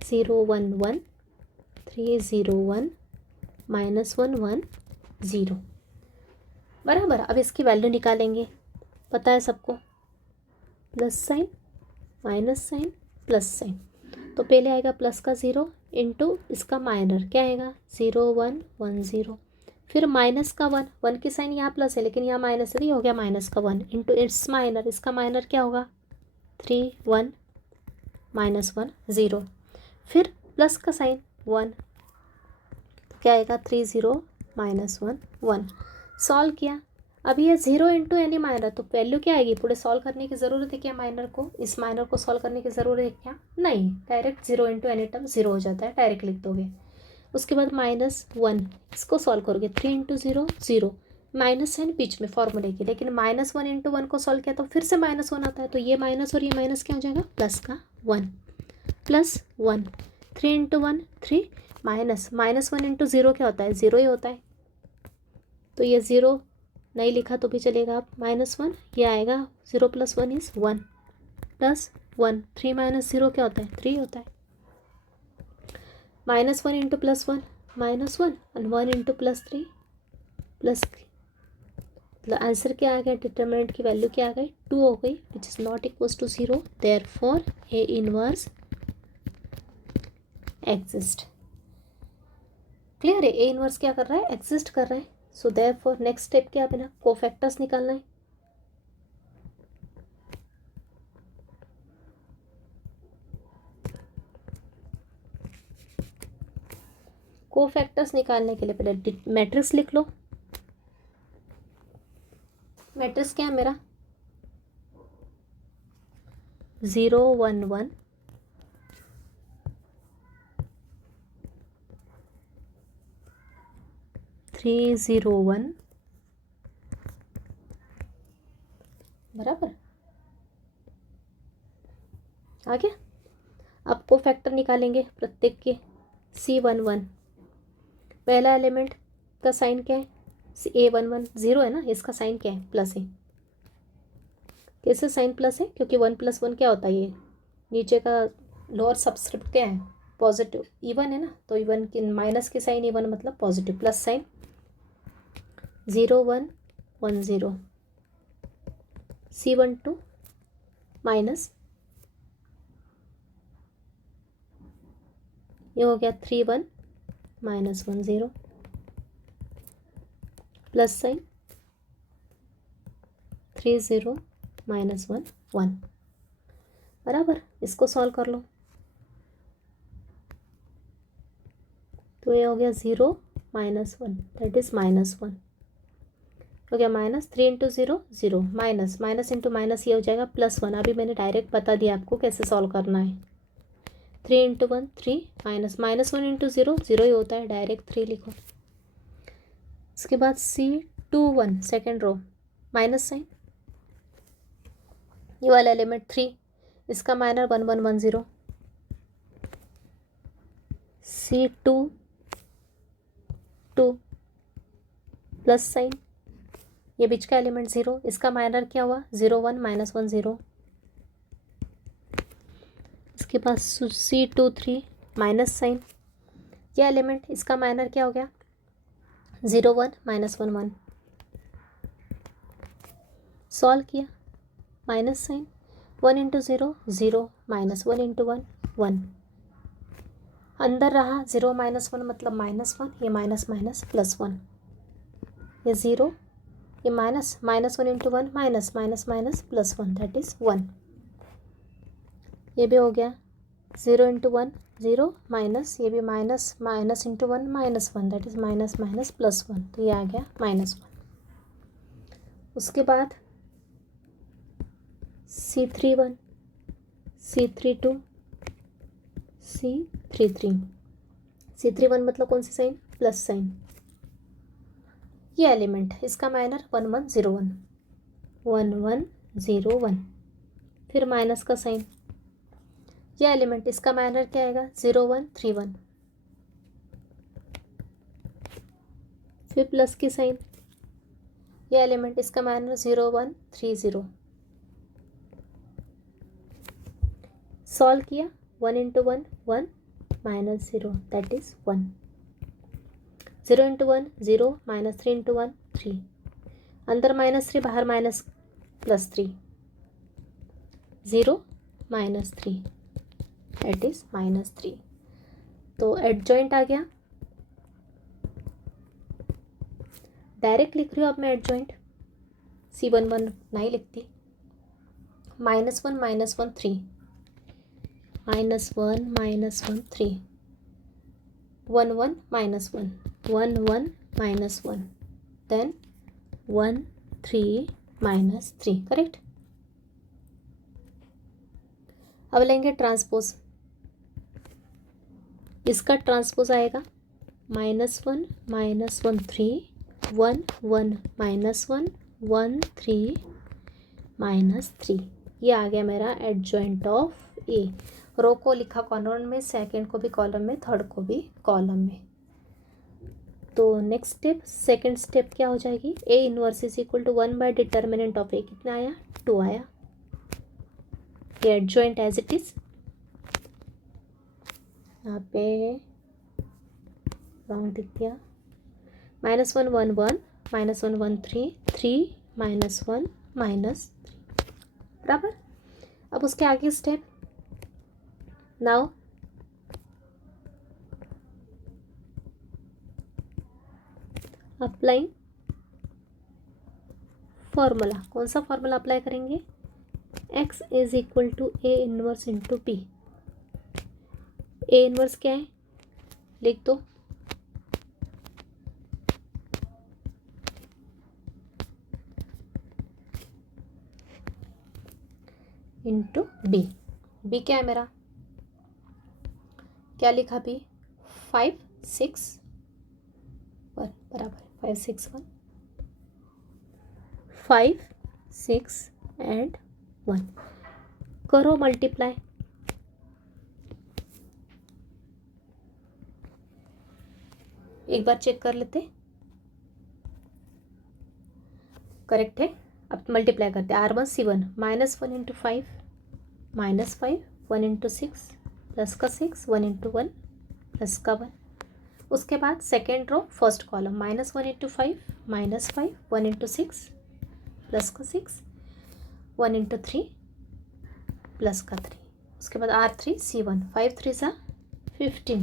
0 1 1 3 0 1 -1 1 0, बराबर। अब इसकी वैल्यू निकालेंगे, पता है सबको, plus sign minus sign plus sign, तो पहले आएगा प्लस का 0 इंटू इसका माइनर क्या आएगा, 0 1 1 0, फिर माइनस का 1, 1 की साइन यहाँ प्लस है लेकिन यहाँ माइनस है, तो ये हो गया -1 इंटू इट्स माइनर, इसका माइनर क्या होगा, 3 1 -1 0, फिर प्लस का साइन 1, क्या आएगा, 3 0 -1 1। सॉल्व किया, अब ये 0 इंटू एनी माइनर, तो वैल्यू क्या आएगी? पूरे सॉल्व करने की ज़रूरत है क्या माइनर को? इस माइनर को सॉल्व करने की ज़रूरत है क्या? नहीं, डायरेक्ट 0 इंटू एनी टर्म 0 हो जाता है, डायरेक्ट लिख दोगे। उसके बाद -1, इसको सॉल्व करोगे, 3 इंटू 0 0, माइनस साइन बीच में फॉर्मूले की, लेकिन -1 इंटू 1 को सॉल्व किया तो फिर से -1 आता है, तो ये माइनस और ये माइनस क्या हो जाएगा? प्लस का 1, +1, 3 इंटू 1 3, -1 इंटू 0 क्या होता है? 0 ही होता है, तो ये 0 नहीं लिखा तो भी चलेगा। आप -1 ये आएगा, 0 + 1 इज़ 1, +1, 3 - 0 क्या होता है? 3 होता है। -1 इंटू +1 -1 और 1 इंटू +3 +3, मतलब आंसर क्या आ गया? डिटर्मिनेंट की वैल्यू क्या आ गई? 2 हो गई, which is not equals to 0, therefore A inverse exist. Clear है? ए इनवर्स क्या कर रहा है? एग्जिस्ट कर रहा है। सो देयरफॉर नेक्स्ट स्टेप क्या है? कोफैक्टर्स निकालना है। कोफैक्टर्स निकालने के लिए पहले मैट्रिक्स लिख लो। मैट्रिक्स क्या है मेरा? 0 1 1, 3 0 1, बराबर आ गया। अब कोफैक्टर निकालेंगे प्रत्येक के। C11, पहला एलिमेंट का साइन क्या है? A11 0 है ना, इसका साइन क्या है? प्लस है। कैसे साइन प्लस है? क्योंकि 1 + 1 क्या होता है? ये नीचे का लोअर सबस्क्रिप्ट क्या है? पॉजिटिव, इवन है ना, तो इवन की माइनस के साइन इवन मतलब positive, plus sign. 0 1 1 0, C12 minus, ये हो गया 3 1 -1 0, प्लस साइन 3 0 -1 1, बराबर। इसको सॉल्व कर लो, तो ये हो गया 0 -1, दैट इज -1 हो गया। -3 इंटू 0 0, माइनस इंटू माइनस ये हो जाएगा +1। अभी मैंने डायरेक्ट बता दिया आपको कैसे सॉल्व करना है। 3 इंटू 1 3, -1 इंटू 0 0 ही होता है, डायरेक्ट 3 लिखो। इसके बाद C21 सेकेंड रो, माइनस साइन, ये वाला एलिमेंट 3, इसका माइनर 1 1 1 0, C22 प्लस साइन, ये बीच का एलिमेंट 0, इसका माइनर क्या हुआ? 0 1 -1 0। इसके पास C23 माइनस साइन, ये एलिमेंट, इसका माइनर क्या हो गया? 0 1 -1 1। सॉल्व किया, माइनस साइन, 1 इंटू 0 0, -1 इंटू 1 1, अंदर रहा 0 -1 मतलब -1, ये माइनस माइनस +1, ये 0, ये -1 इंटू 1 माइनस +1, दैट इज़ 1। ये भी हो गया 0 इंटू 1 0, माइनस, ये भी माइनस इंटू 1 -1, दैट इज़ +1, तो ये आ गया -1। उसके बाद C31 C32 C33, C31 मतलब कौन सी साइन? प्लस साइन, ये एलिमेंट, इसका माइनर 1 1 0 1 1 1 0 1, फिर माइनस का साइन, ये एलिमेंट, इसका माइनर क्या आएगा? 0 1 3 1, फिर प्लस की साइन, ये एलिमेंट, इसका माइनर 0 1 3 0। सॉल्व किया, 1 into 1 1 -0, that is 1, 0 into 1 0, -3 into 1 3, अंदर -3 बाहर +3, 0 -3, दैट इज -3। तो एडजॉइंट आ गया, डायरेक्ट लिख रही हूँ अब मैं एडजॉइंट। C11 नहीं लिखती, -1 -1 3, -1 -1 3, 1 1 -1 1 1 -1, then 1 3 माइनस 3, करेक्ट। अब लेंगे ट्रांसपोज, इसका ट्रांसपोज आएगा -1 -1 3 1 1 -1 1 3 -3। ये आ गया मेरा एडजॉइंट ऑफ ए। रो को लिखा कॉलम में, सेकंड को भी कॉलम में, थर्ड को भी कॉलम में। तो नेक्स्ट स्टेप, सेकंड स्टेप क्या हो जाएगी, A inverse is equal to 1 by determinant of A, कितना आया 2 आया। ये एडजॉइंट एज इट इज, यहाँ पे रॉन्ग दिख गया, -1 1 1 -1 1 3 3 -1 -3, बराबर। अब उसके आगे स्टेप, नाउ अप्लाइंग फॉर्मूला, कौन सा फॉर्मूला अप्लाई करेंगे, x is equal to A inverse into P. A inverse क्या है, लिख दो, इंटू बी। बी क्या है मेरा, क्या लिखा बी, 5 6 1, बराबर 5 6 1, 5 6 एंड 1, करो मल्टीप्लाई, एक बार चेक कर लेते, करेक्ट है। अब मल्टीप्लाई करते हैं, R1 C1 -1 into 5 -5 1 into 6 plus का 6 1 इंटू 1 प्लस का 1। उसके बाद second row first column, -1 into 5 -5 1 into 6 plus का 6 1 इंटू 3 प्लस का 3। उसके बाद R3 C1 5 3 सा 15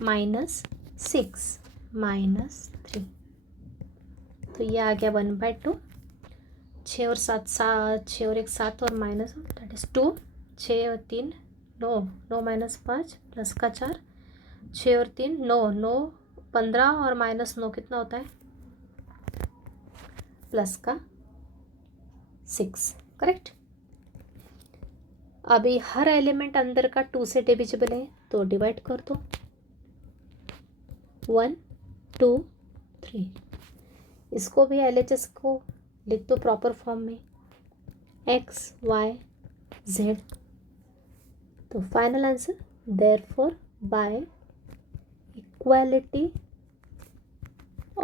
-6 -3, तो ये आ गया 1/2। 6 और 7 6 और 1 7 और माइनस दैट इज 2, 6 और 3 9 9 -5 प्लस का 4, 6 और 3 9 9 15 और -9 कितना होता है, प्लस का 6, करेक्ट। अभी हर एलिमेंट अंदर का 2 से डिविजिबल है, तो डिवाइड कर दो, 1 2 3। इसको भी LHS को लिख दो प्रॉपर फॉर्म में, x y z। तो final answer, therefore by equality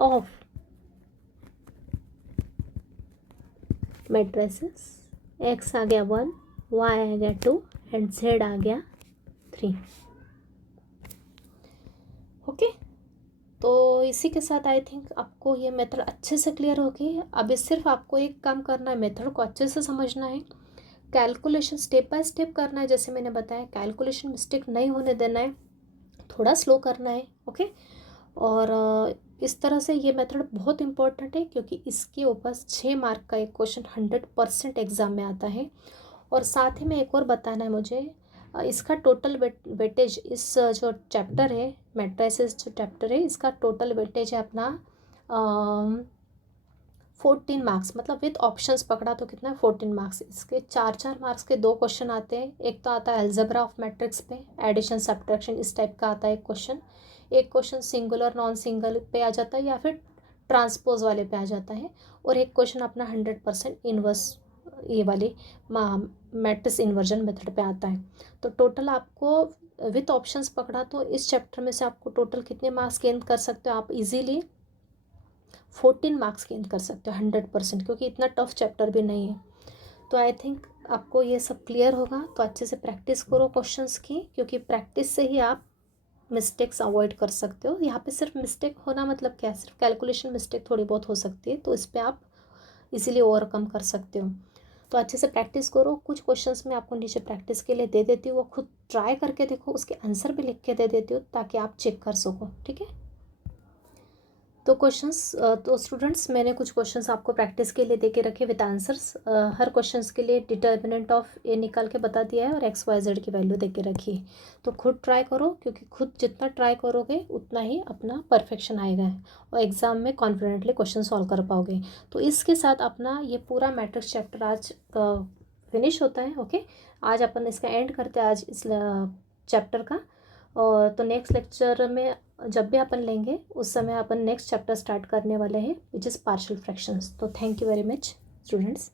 of matrices x आ गया 1, y आ गया 2 एंड z आ गया 3। ओके, तो इसी के साथ आई थिंक आपको ये मेथड अच्छे से क्लियर होगी। अभी सिर्फ आपको एक काम करना है, मेथड को अच्छे से समझना है, कैलकुलेशन स्टेप बाय स्टेप करना है। जैसे मैंने बताया, कैलकुलेशन मिस्टेक नहीं होने देना है, थोड़ा स्लो करना है, ओके। और इस तरह से ये मेथड बहुत इंपॉर्टेंट है, क्योंकि इसके ऊपर 6 मार्क का एक क्वेश्चन 100% एग्ज़ाम में आता है। और साथ ही में एक और बताना है मुझे, इसका टोटल वेटेज, इस जो चैप्टर है मैट्रिसेस जो चैप्टर है, इसका टोटल वेटेज है अपना 14 मार्क्स, मतलब विथ ऑप्शंस पकड़ा तो कितना है 14 मार्क्स। इसके 4 मार्क्स के 2 क्वेश्चन आते हैं। एक तो आता है अलजेब्रा ऑफ मैट्रिक्स पे, एडिशन सब्ट्रैक्शन इस टाइप का आता है एक क्वेश्चन। एक क्वेश्चन सिंगुलर नॉन सिंगल पे आ जाता है, या फिर ट्रांसपोज वाले पे आ जाता है। और एक क्वेश्चन अपना 100% इन्वर्स, ये वाली मैट्रिक्स इन्वर्जन मेथड पे आता है। तो टोटल आपको विथ ऑप्शंस पकड़ा तो इस चैप्टर में से आपको टोटल कितने मार्क्स गेन कर सकते हो, आप इजीली 14 मार्क्स गेन कर सकते हो 100%, क्योंकि इतना टफ चैप्टर भी नहीं है। तो आई थिंक आपको ये सब क्लियर होगा। तो अच्छे से प्रैक्टिस करो क्वेश्चंस की, क्योंकि प्रैक्टिस से ही आप मिस्टेक्स अवॉइड कर सकते हो। यहाँ पे सिर्फ मिस्टेक होना मतलब क्या, सिर्फ कैलकुलेशन मिस्टेक थोड़ी बहुत हो सकती है, तो इस पर आप इजीली ओवरकम कर सकते हो। तो अच्छे से प्रैक्टिस करो। कुछ क्वेश्चंस मैं आपको नीचे प्रैक्टिस के लिए दे देती हूँ, वो खुद ट्राई करके देखो, उसके आंसर भी लिख के दे देती हूँ ताकि आप चेक कर सको, ठीक है। तो क्वेश्चंस तो स्टूडेंट्स मैंने कुछ क्वेश्चंस आपको प्रैक्टिस के लिए दे के रखे विद आंसर्स। हर क्वेश्चंस के लिए डिटर्मिनेंट ऑफ ए निकाल के बता दिया है और एक्स वाई जेड की वैल्यू दे के रखी है। तो खुद ट्राई करो, क्योंकि खुद जितना ट्राई करोगे उतना ही अपना परफेक्शन आएगा और एग्ज़ाम में कॉन्फिडेंटली क्वेश्चन सॉल्व कर पाओगे। तो इसके साथ अपना ये पूरा मैट्रिक्स चैप्टर आज फिनिश होता है। ओके, आज अपन इसका एंड करते हैं आज इस चैप्टर का। और तो नेक्स्ट लेक्चर में जब भी अपन लेंगे उस समय अपन नेक्स्ट चैप्टर स्टार्ट करने वाले हैं, विच इज़ पार्शियल फ्रैक्शंस। तो thank you very much students.